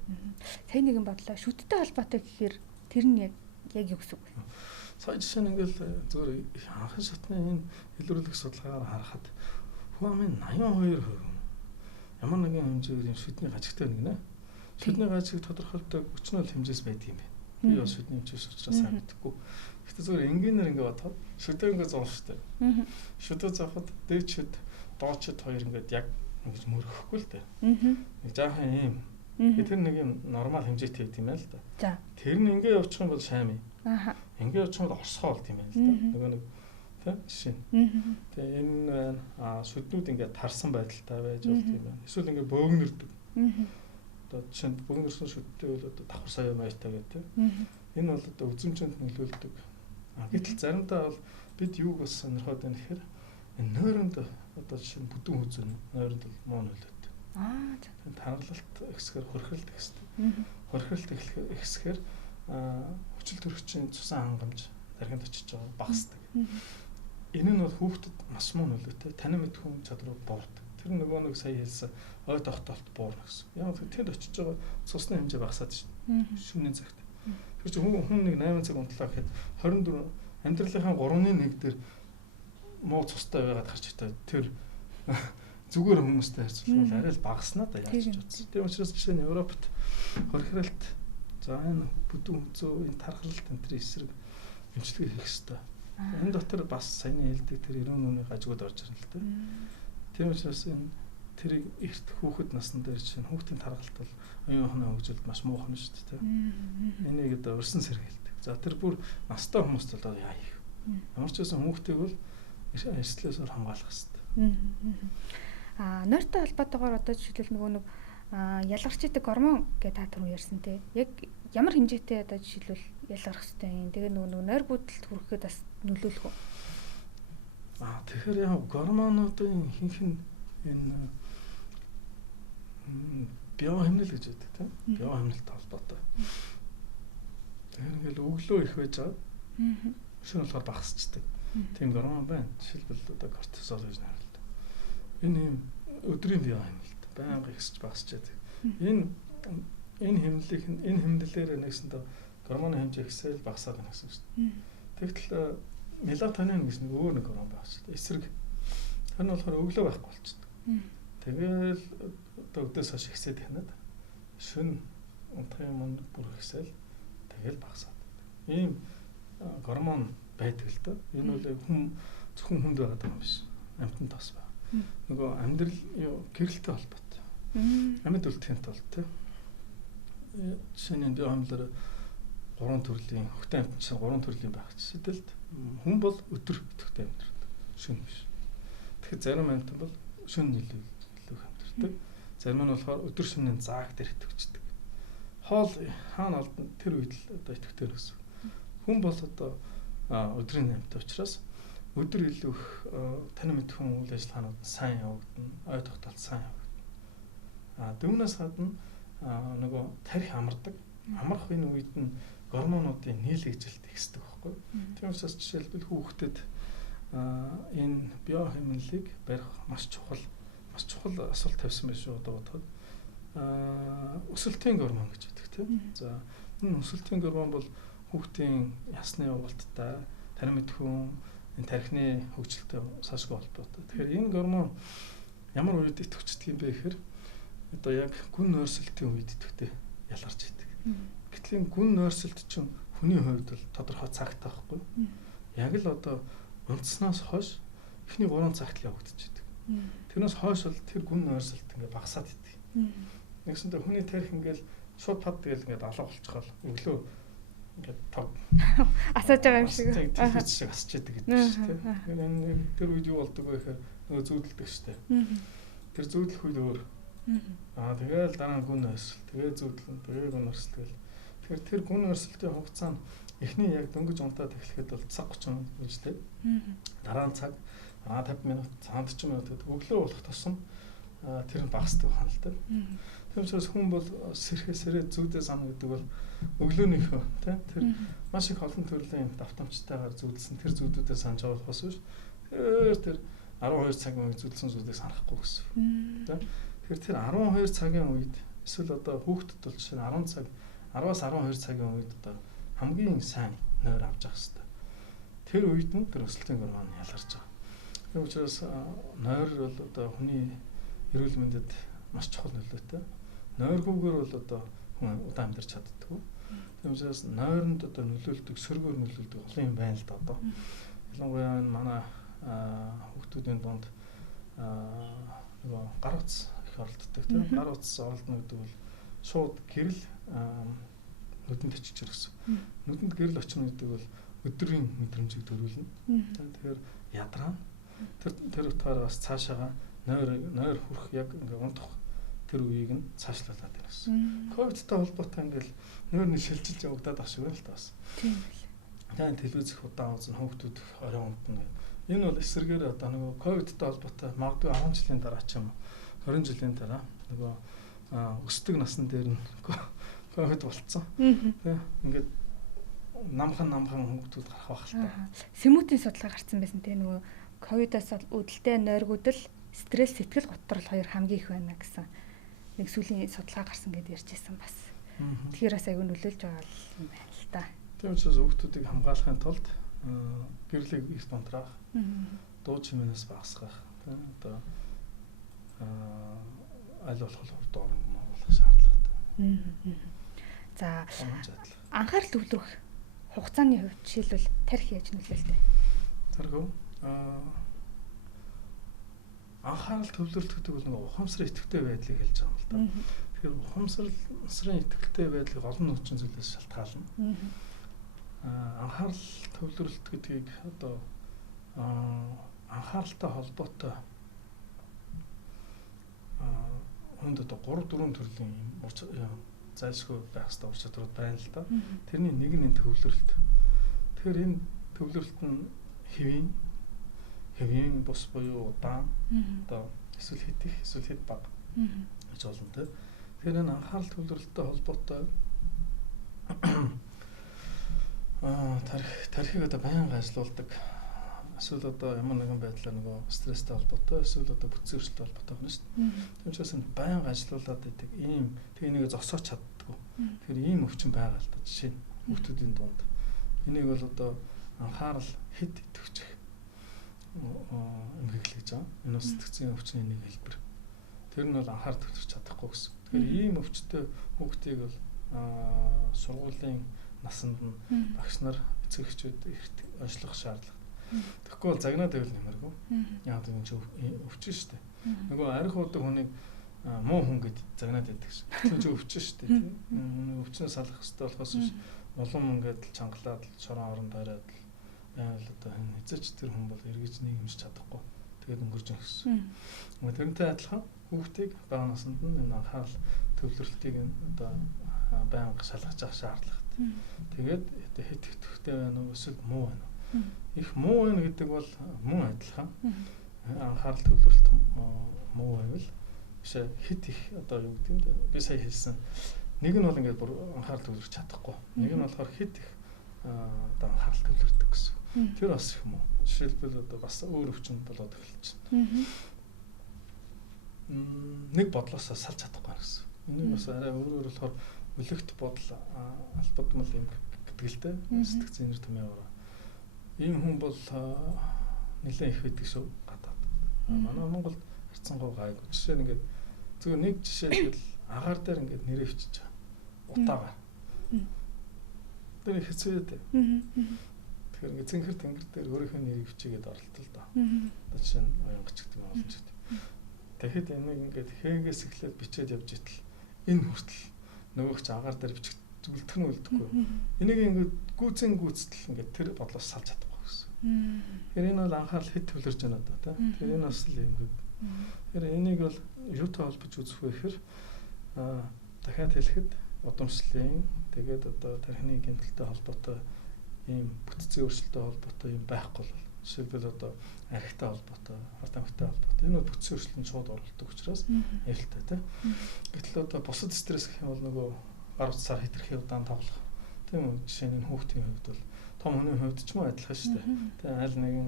Сая нэгэн бодлоо шүдтэй холбоотой гэхээр тэр нь яг юу гэсэн үг вэ? Сая жишээ нь ингээл зөвөр анхны шатны энэ илрүүлэх судалгаагаар харахад хүн амын 82% ямар нэгэн хэмжээгээр юм шүдний гажигтай байна гинэ. Шүдний гажиг тодорхойлдог өчнөл хэмжээс байдаг юм байна. Би бас шүдний хэмжээс учраас сайн мэдэхгүй. Гэхдээ зөвөр энгийнээр ингээ бодоход шүдээ ингээ зоон штэ. Шүдээ заахад дээд шүд, доод шүд хоёр ингээд яг ингэж мөрөхгүй л дээ. Нэг жаахан юм. Тэр нэг юм нормал хэмжээтэй байт юм байна л да. За. Тэр нь ингээ явуучих юм бол шайми. Ингээ явуучих юм бол орсгоо болт юм байна л да. Нөгөө нэг тийм жишээ. Тэгээ энэ шүднүүд ингээ тарсан байдалтай байж болт юм байна. Эсвэл ингээ бөөгнөрдөг. Одоо жишээ нь бөөгнөрсөн шүдтэй бол одоо давхар сая маятай гэдэг. Энэ бол одоо үзэмжинд нөлөөлдөг. Гэтэл заримдаа бол бид юуг бас сонирхоод байна гэхээр энэ нойронд одоо жишээ нь бүдүүн хүзэн нойронд бол муу нөлөөд. За. Таргалалт ихсгээр хөрхрөлт ихсдэг. Хөрхрөлт ихсгээр хүчил төрөгчийн цусан хангамж дарганд очиж байгаа багасдаг. Энэ нь бол хүүхдэд маш муу нөлөөтэй. Танин мэд хүн чадварыг буурдаг. Тэр нөгөө нэг сая хэлсэн ой тогтоолт буурна гэсэн. Яг тэнд очиж байгаа цусны хэмжээ багасаад шин. Шөнийн цагт. Тэр чинь хүн нэг 8 цаг унтлаа гэхэд 24 амьдралынхаа 3/1 дээр муу цустай байгаад гарч иртээ. Тэр зүгээр хүмүүстэй харьцуулбал арай л багаснаа да яаж ч утсан. Тийм учраас жишээ нь Европт хорхиралт за энэ бүдүүн үзөө энэ тархалт энэ эсрэг эмчилгээ хийх хэрэгтэй. Энэ дотор бас саяны хэлдэг тэр 90 нүуний гажгууд орж ирнэ л дээ. Тийм учраас энэ тэрийг эрт хүүхэд насны дээр чинь хүүхдийн тархалт бол оюун ухааны хөгжилд маш муухан шүү дээ. Энийг одоо урьсан сэргийлдэг. За тэр бүр настай хүмүүст бол яа их. Ямар ч байсан хүүхдийг бол эрсдлээс хамгаалах хэрэгтэй. Нойртой холбоотойгоор одоо жишээлбэл нөгөө нэг ялгарч идэг гормон гэдэг та түрүү ярьсан те. Яг ямар хэмжээтэй одоо жишээлбэл ялгарх хэрэгтэй юм. Тэгээ нөгөө нойр бүдэлд хүрэхэд бас нөлөөлөх үү? Тэгэхээр яг гормонуудын ихэнх нь энэ биохимнэл гэж байдаг тийм. Биохимнэлтэй холбоотой. Тэгэхээр ингээл өглөө их байж байгаа. Өшөө болохоор багасчдаг. Тийм гормон байна. Жишээлбэл одоо кортизол гэж нэрлэдэг. Энэ юм өдрийн биохимнэлт байнга ихсэж багасч байдаг. Энэ хэмнэлээр нэгсэндээ гормоны хэмжээ ихсэл багасаад байна гэсэн үг шүү дээ. Тэгтэл мелатонин гэж нэг өөр нэг гормон байгаа шүү дээ. Эсрэг. Тэр нь болохоор өглөө байхгүй болчихдог. Тэгэл одоо өдөөс хойш ихсээд хянаад шөнө унтахын манд бүр ихсэл тэгэл багасаад. Ийм гормон байдаг л доо. Энэ бол зөвхөн хүнд байгаа юм биш. Амьтанд тос байна. Нөгөө амьдрал гэрэлтэй холбоотой. Амьд үлдэхэнтэй бол тийм. Жишээ нь биохимнэлээр 3 төрлийн хөхтэй амьтан чинь 3 төрлийн байх жишээлбэл хүн бол өдөр өтөхтэй амьдардаг. Шөнө биш. Тэгэхээр зарим амьтан бол шөнө илүү амьдардаг. Зарим нь болохоор өдөр шөнийн зааг дээр итгэвчдэг. Хоол хаана олдно тэр үед л одоо итгэвтэй гэсэн. Хүн бол одоо өдрийн амьтан учраас өдөр илүү их тань мэдхэн үйл ажиллагаанууд сайн явагдана, ой тогтоолт сайн явагдана. Дүүнээс гадна нөгөө тарих амардаг. Амрах энэ үед нь гормонуудын нийлэгжилт ихсдэг байхгүй. Тийм учраас жишээлбэл хүүхдэд энэ биохимнэлийг барих маш чухал асуулт тавьсан байх шүү одоо бодоход. Өсөлтийн гормон гэж байдаг тийм. За энэ өсөлтийн гормон бол хүүхдийн ясны явалттай, тань мэдхэн энэ тархины хөгжилтэй сашгүй холбоотой. Тэгэхээр энэ гормон ямар үед идэвхждэг юм бэ гэхээр одоо яг гүн нойрсолтын үед идэвхтэй ялгарч идэг. Гэтэл энэ гүн нойрсолт чинь хүний хувьд бол тодорхой цагтай байхгүй. Яг л одоо унтсноос хойш эхний 3 цагт л явагдчихэдэг. Тэрнээс хойш бол тэр гүн нойрсолт ингээ багасаад идэг. Нэгсэндээ хүний тарих ингээл шууд пад тэгэл ингээ алга болчихвол өглөө ингээд тав асааж байгаа юм шиг. Тэгж шиг асч яадаг гэдэг шүү дээ. Тэр үед юу болдог вэ гэхээр нөгөө зүүдэлдэг шүү дээ. Тэр зүүдлэх үед өөр. Тэгэл дараа нь гүн нойрсол. Тэгээ зүүдлэн, тэгээ гүн нойрсол тэгэл. Тэгэхээр тэр гүн нойрсолтын хугацаа нь эхний яг дөнгөж унтаад эхлэхэд бол цаг 30 минут гэж дээ. Дараа нь цаг 50 минут, 40 минут гэдэг өглөө болох тусам тэр нь багасдаг байна л дээ. Тийм учраас хүн бол сэрээ зүүдээ сана гэдэг бол өглөөнийхөө тийм тэр маш их олон төрлийн давтамжтайгаар зүүдэлсэн тэр зүүдүүдээ санаж байгаа болохоос биш. Тэр 12 цагийн үед зүүдэлсэн зүүдийг санахгүй гэсэн. Тийм. Тэгэхээр тэр 12 цагийн үед эсвэл одоо хүүхдэд бол жишээ нь 10 цаг 10-аас 12 цагийн үед одоо хамгийн сайн нойр авч явах хэрэгтэй. Тэр үед нь тэр өсөлтийн гормон ялгарч байгаа. Тийм учраас нойр бол одоо хүний эрүүл мэндэд маш чухал нөлөөтэй. Нойргүйгээр бол одоо хүн удаан амьдарч чаддаггүй. Тийм учраас нойронд одоо нөлөөлдөг, сөргөөр нөлөөлдөг олон юм байна л да одоо. Ялангуяа манай хүүхдүүдийн дунд нөгөө гар утас их оролддог тийм. Гар утас оролдно гэдэг бол шууд гэрэл нүдэнд очиж ирсэн. Нүдэнд гэрэл очно гэдэг бол өдрийн мэдрэмжийг төрүүлнэ. Тэгэхээр ядраа. Тэр утгаараа бас цаашаага нойр хүрэх яг ингээ унтах тэр үеийг нь цаашлуулад ирсэн. Ковидтай холбоотой ингээл нойрны шилжилж явагдаад ах шиг байна л та бас. Тийм байл. Тэгээ телевизх удаан үзэн хүүхдүүд орой унтна. Энэ бол эсрэгээр одоо нөгөө ковидтай холбоотой магадгүй 10 жилийн дараа ч юм уу 20 жилийн дараа нөгөө өсдөг насны дээр нь ковид болцсон. Тэ ингээд намхан хүүхдүүд гарах байх л та. Сэмүүдийн судалгаа гарсан байсан те нөгөө ковидоос үүдэлтэй нойргүүдэл стресс, сэтгэл готрол хоёр хамгийн их байна гэсэн нэг сүүлийн судалгаа гарсан гэдээ ярьжсэн бас. Тэгэхээр бас аягүй нөлөөлж байгаа юм байна л та. Тийм учраас хүүхдүүдийг хамгаалахын тулд гэрлийг эрт унтраах, дуу чимээнээс багасгах, одоо аль болох хурдан оруулах шаардлагатай. За анхаарал төвлөрөх хугацааны хувьд жишээлбэл тарих яаж нөлөөлтэй? Тарих анхаарал төвлөрөлт гэдэг бол нэг ухамсарын идэвхтэй байдлыг хэлж байгаа юм л да. Тэгэхээр ухамсарын идэвхтэй байдлыг олон нөхцөл зүйлээс шалтгаална. Анхаарал төвлөрөлт гэдгийг одоо анхааралтай холбоотой хүнд одоо 3-4 төрлийн зайлшгүй байх ёстой ур чадвар байна л да. Тэрний нэг нь төвлөрөлт. Тэгэхээр энэ төвлөрөлт нь хэвийн бус буюу удаан одоо эсвэл хэд их эсвэл хэд бага гэж болно те. Тэгэхээр энэ анхаарал төвлөрөлттэй холбоотой тарихыг одоо байнга ажилуулдаг эсвэл одоо ямар нэгэн байдлаар нөгөө стресстэй холбоотой эсвэл одоо бүтцийн өөрчлөлттэй холбоотой байна шүү дээ. Тийм учраас энэ байнга ажилуулад идэг ийм тэнийг зогсоож чаддаггүй. Тэгэхээр ийм өвчин байгаа л да. Жишээ нь хүүхдүүдийн дунд. Энийг бол одоо анхаарал хэд идэвхжих эмгэгэл гэж байгаа. Энэ сэтгцийн өвчний нэг хэлбэр. Тэр нь бол анхаарал төвлөрч чадахгүй гэсэн. Тэгэхээр ийм өвчтөй хүүхдийг бол сургуулийн насанд нь багш нар эцэг эхчүүд эрт онцлох шаардлага. Тэгэхгүй бол загнаад байвал нэмэргүй. Яг тийм өвчин шүү дээ. Нөгөө арх уудаг хүнийг муу хүн гэд загнаад байдаг шин. Тэр чинь өвчин шүү дээ. Өвчнөөс салах хэрэгтэй болохоос улам ингээд чангалаад шорон оронд хараад байвал одоо хэзээч тэр хүн бол эргэж нийгэмж чадахгүй. Тэгээд өнгөрж өгсөн. Тэрнтэй адилхан хүүхдийг бага наснд нь энэ анхаарал төвлөрөлтийг одоо байнга шалгаж авах шаардлагатай. Тэгээд хэд хэвтэй байна уу эсвэл муу байна уу? Их муу байна гэдэг бол мөн адилхан. Анхаарал төвлөрөлт муу байвал биш хэд их одоо юу гэдэг юм бэ? Би сая хэлсэн. Нэг нь бол ингээд бүр анхаарал төвлөрч чадахгүй. Нэг нь болохоор хэд их одоо анхаарал төвлөрдөг гэсэн. Тэр бас их муу. Жишээлбэл одоо бас өөр өвчин болоод эхэлж байна. Нэг бодлоосоо салж чадахгүй гэсэн. Энийг бас арай өөрөөр болохоор өлегт бодол албадмал юм гэдэг л дээ. Сэтгцийн нэр томьёо. Ийм хүн бол нэлээд их байдаг шүү гадаад. Манай Монголд харьцангуй гайгүй. Жишээ нь ингээд зөвхөн нэг жишээ л агаар дээр ингээд нэрээ өвчиж байгаа. Утаагаар. Тэр хэцүү дээ. Тэгэхээр ингээд цэнхэр тэнгэр дээр өөрийнхөө нэрийг өвчигээд оролтол доо. Одоо жишээ нь оянгач гэдэг юм олон ч гэдэг. Тэгэхэд энийг ингээд хээгээс эхлээд бичээд явж итэл энэ хүртэл нөгөөх чи агаар дээр бичих үлдэх нь үлдэхгүй. Энийг ингээд гүйцэтгэл ингээд тэр бодлоос салж чадахгүй гэсэн. Тэгэхээр энэ бол анхаарал хэд төвлөрж байна одоо тийм. Тэгэхээр энэ бас л юм. Тэгэхээр энийг бол юутай холбож үзэх вэ гэхээр дахиад хэлэхэд удамшлын тэгээд одоо тархины гэмтэлтэй холбоотой ийм бүтцийн өөрчлөлттэй холбоотой юм байхгүй бол жишээлбэл одоо архитай холбоотой, ард амьттай холбоотой энэ бол бүтцийн өөрчлөлтөнд шууд оролцдог учраас аюултай тийм. Гэтэл одоо бусад стресс гэх юм бол нөгөө гар утсаар хэтэрхий удаан тоглох. Тийм үү? Жишээ нь хүүхдийн хувьд бол том хүний хувьд ч мөн адилхан шүү дээ. Тийм аль нэгэн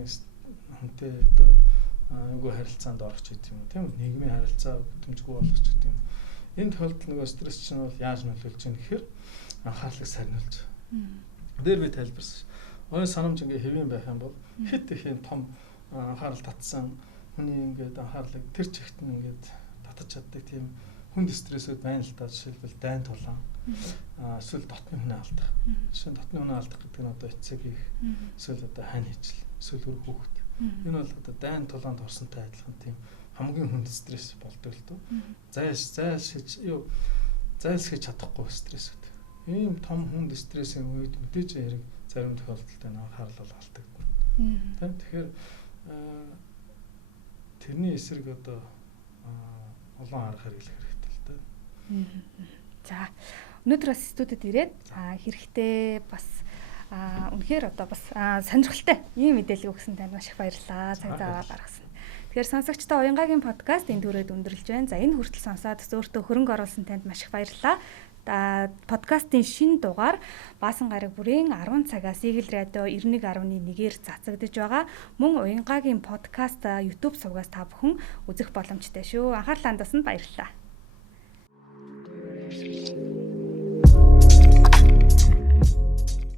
хүнтэй одоо айгүй харилцаанд орох ч гэдэг юм уу. Тийм үү? Нийгмийн харилцаа бүтэмжгүй болгох ч гэдэг юм. Энэ тохиолдолд нөгөө стресс чинь бол яаж нөлөөлж ийн гэхээр анхаарлыг сарниулж. Дээр би тайлбарсан. Ойн санамж ингээ хэвэн байх юм бол хэд их юм том анхаарал татсан хүний ингээд анхаарлыг тэр чигт нь ингээд татаж чаддаг тийм хүнд стрессүүд байна л да. Жишээлбэл дайн тулаан эсвэл дотны хүнээ алдах. Жишээ нь дотны хүнээ алдах гэдэг нь одоо эцэг их эсвэл одоо хань хижил эсвэл өр хүүхэд. Энэ бол одоо дайн тулаанд орсонтой адилхан тийм хамгийн хүнд стресс болдог л доо. Зайлшиж чадахгүй стрессүүд. Ийм том хүнд стрессийн үед мэдээж хэрэг зарим тохиолдолд анхаарал бол алдагдана. Тийм тэгэхээр тэрний эсрэг одоо олон арга хэрэглэх хэрэгтэй л дээ. За өнөөдөр бас студид ирээд хэрэгтэй бас үнэхээр одоо бас сонирхолтой ийм мэдээлэл өгсөн танд маш их баярлалаа. Цаг зав гаргасан. Тэгэхээр сонсогчдоо Уянгагийн подкаст энэ түрээд өндөрлж байна. За энэ хүртэл сонсоод өөртөө хөрөнгө оруулсан танд маш их баярлалаа. Подкастын шинэ дугаар Баасан гараг бүрийн 10 цагаас Eagle Radio 91.1-ээр цацагдж байгаа. Мөн Уянгагийн подкаст YouTube сувгаас та бүхэн үзэх боломжтой шүү. Анхаарлаа хандуулсанд баярлалаа.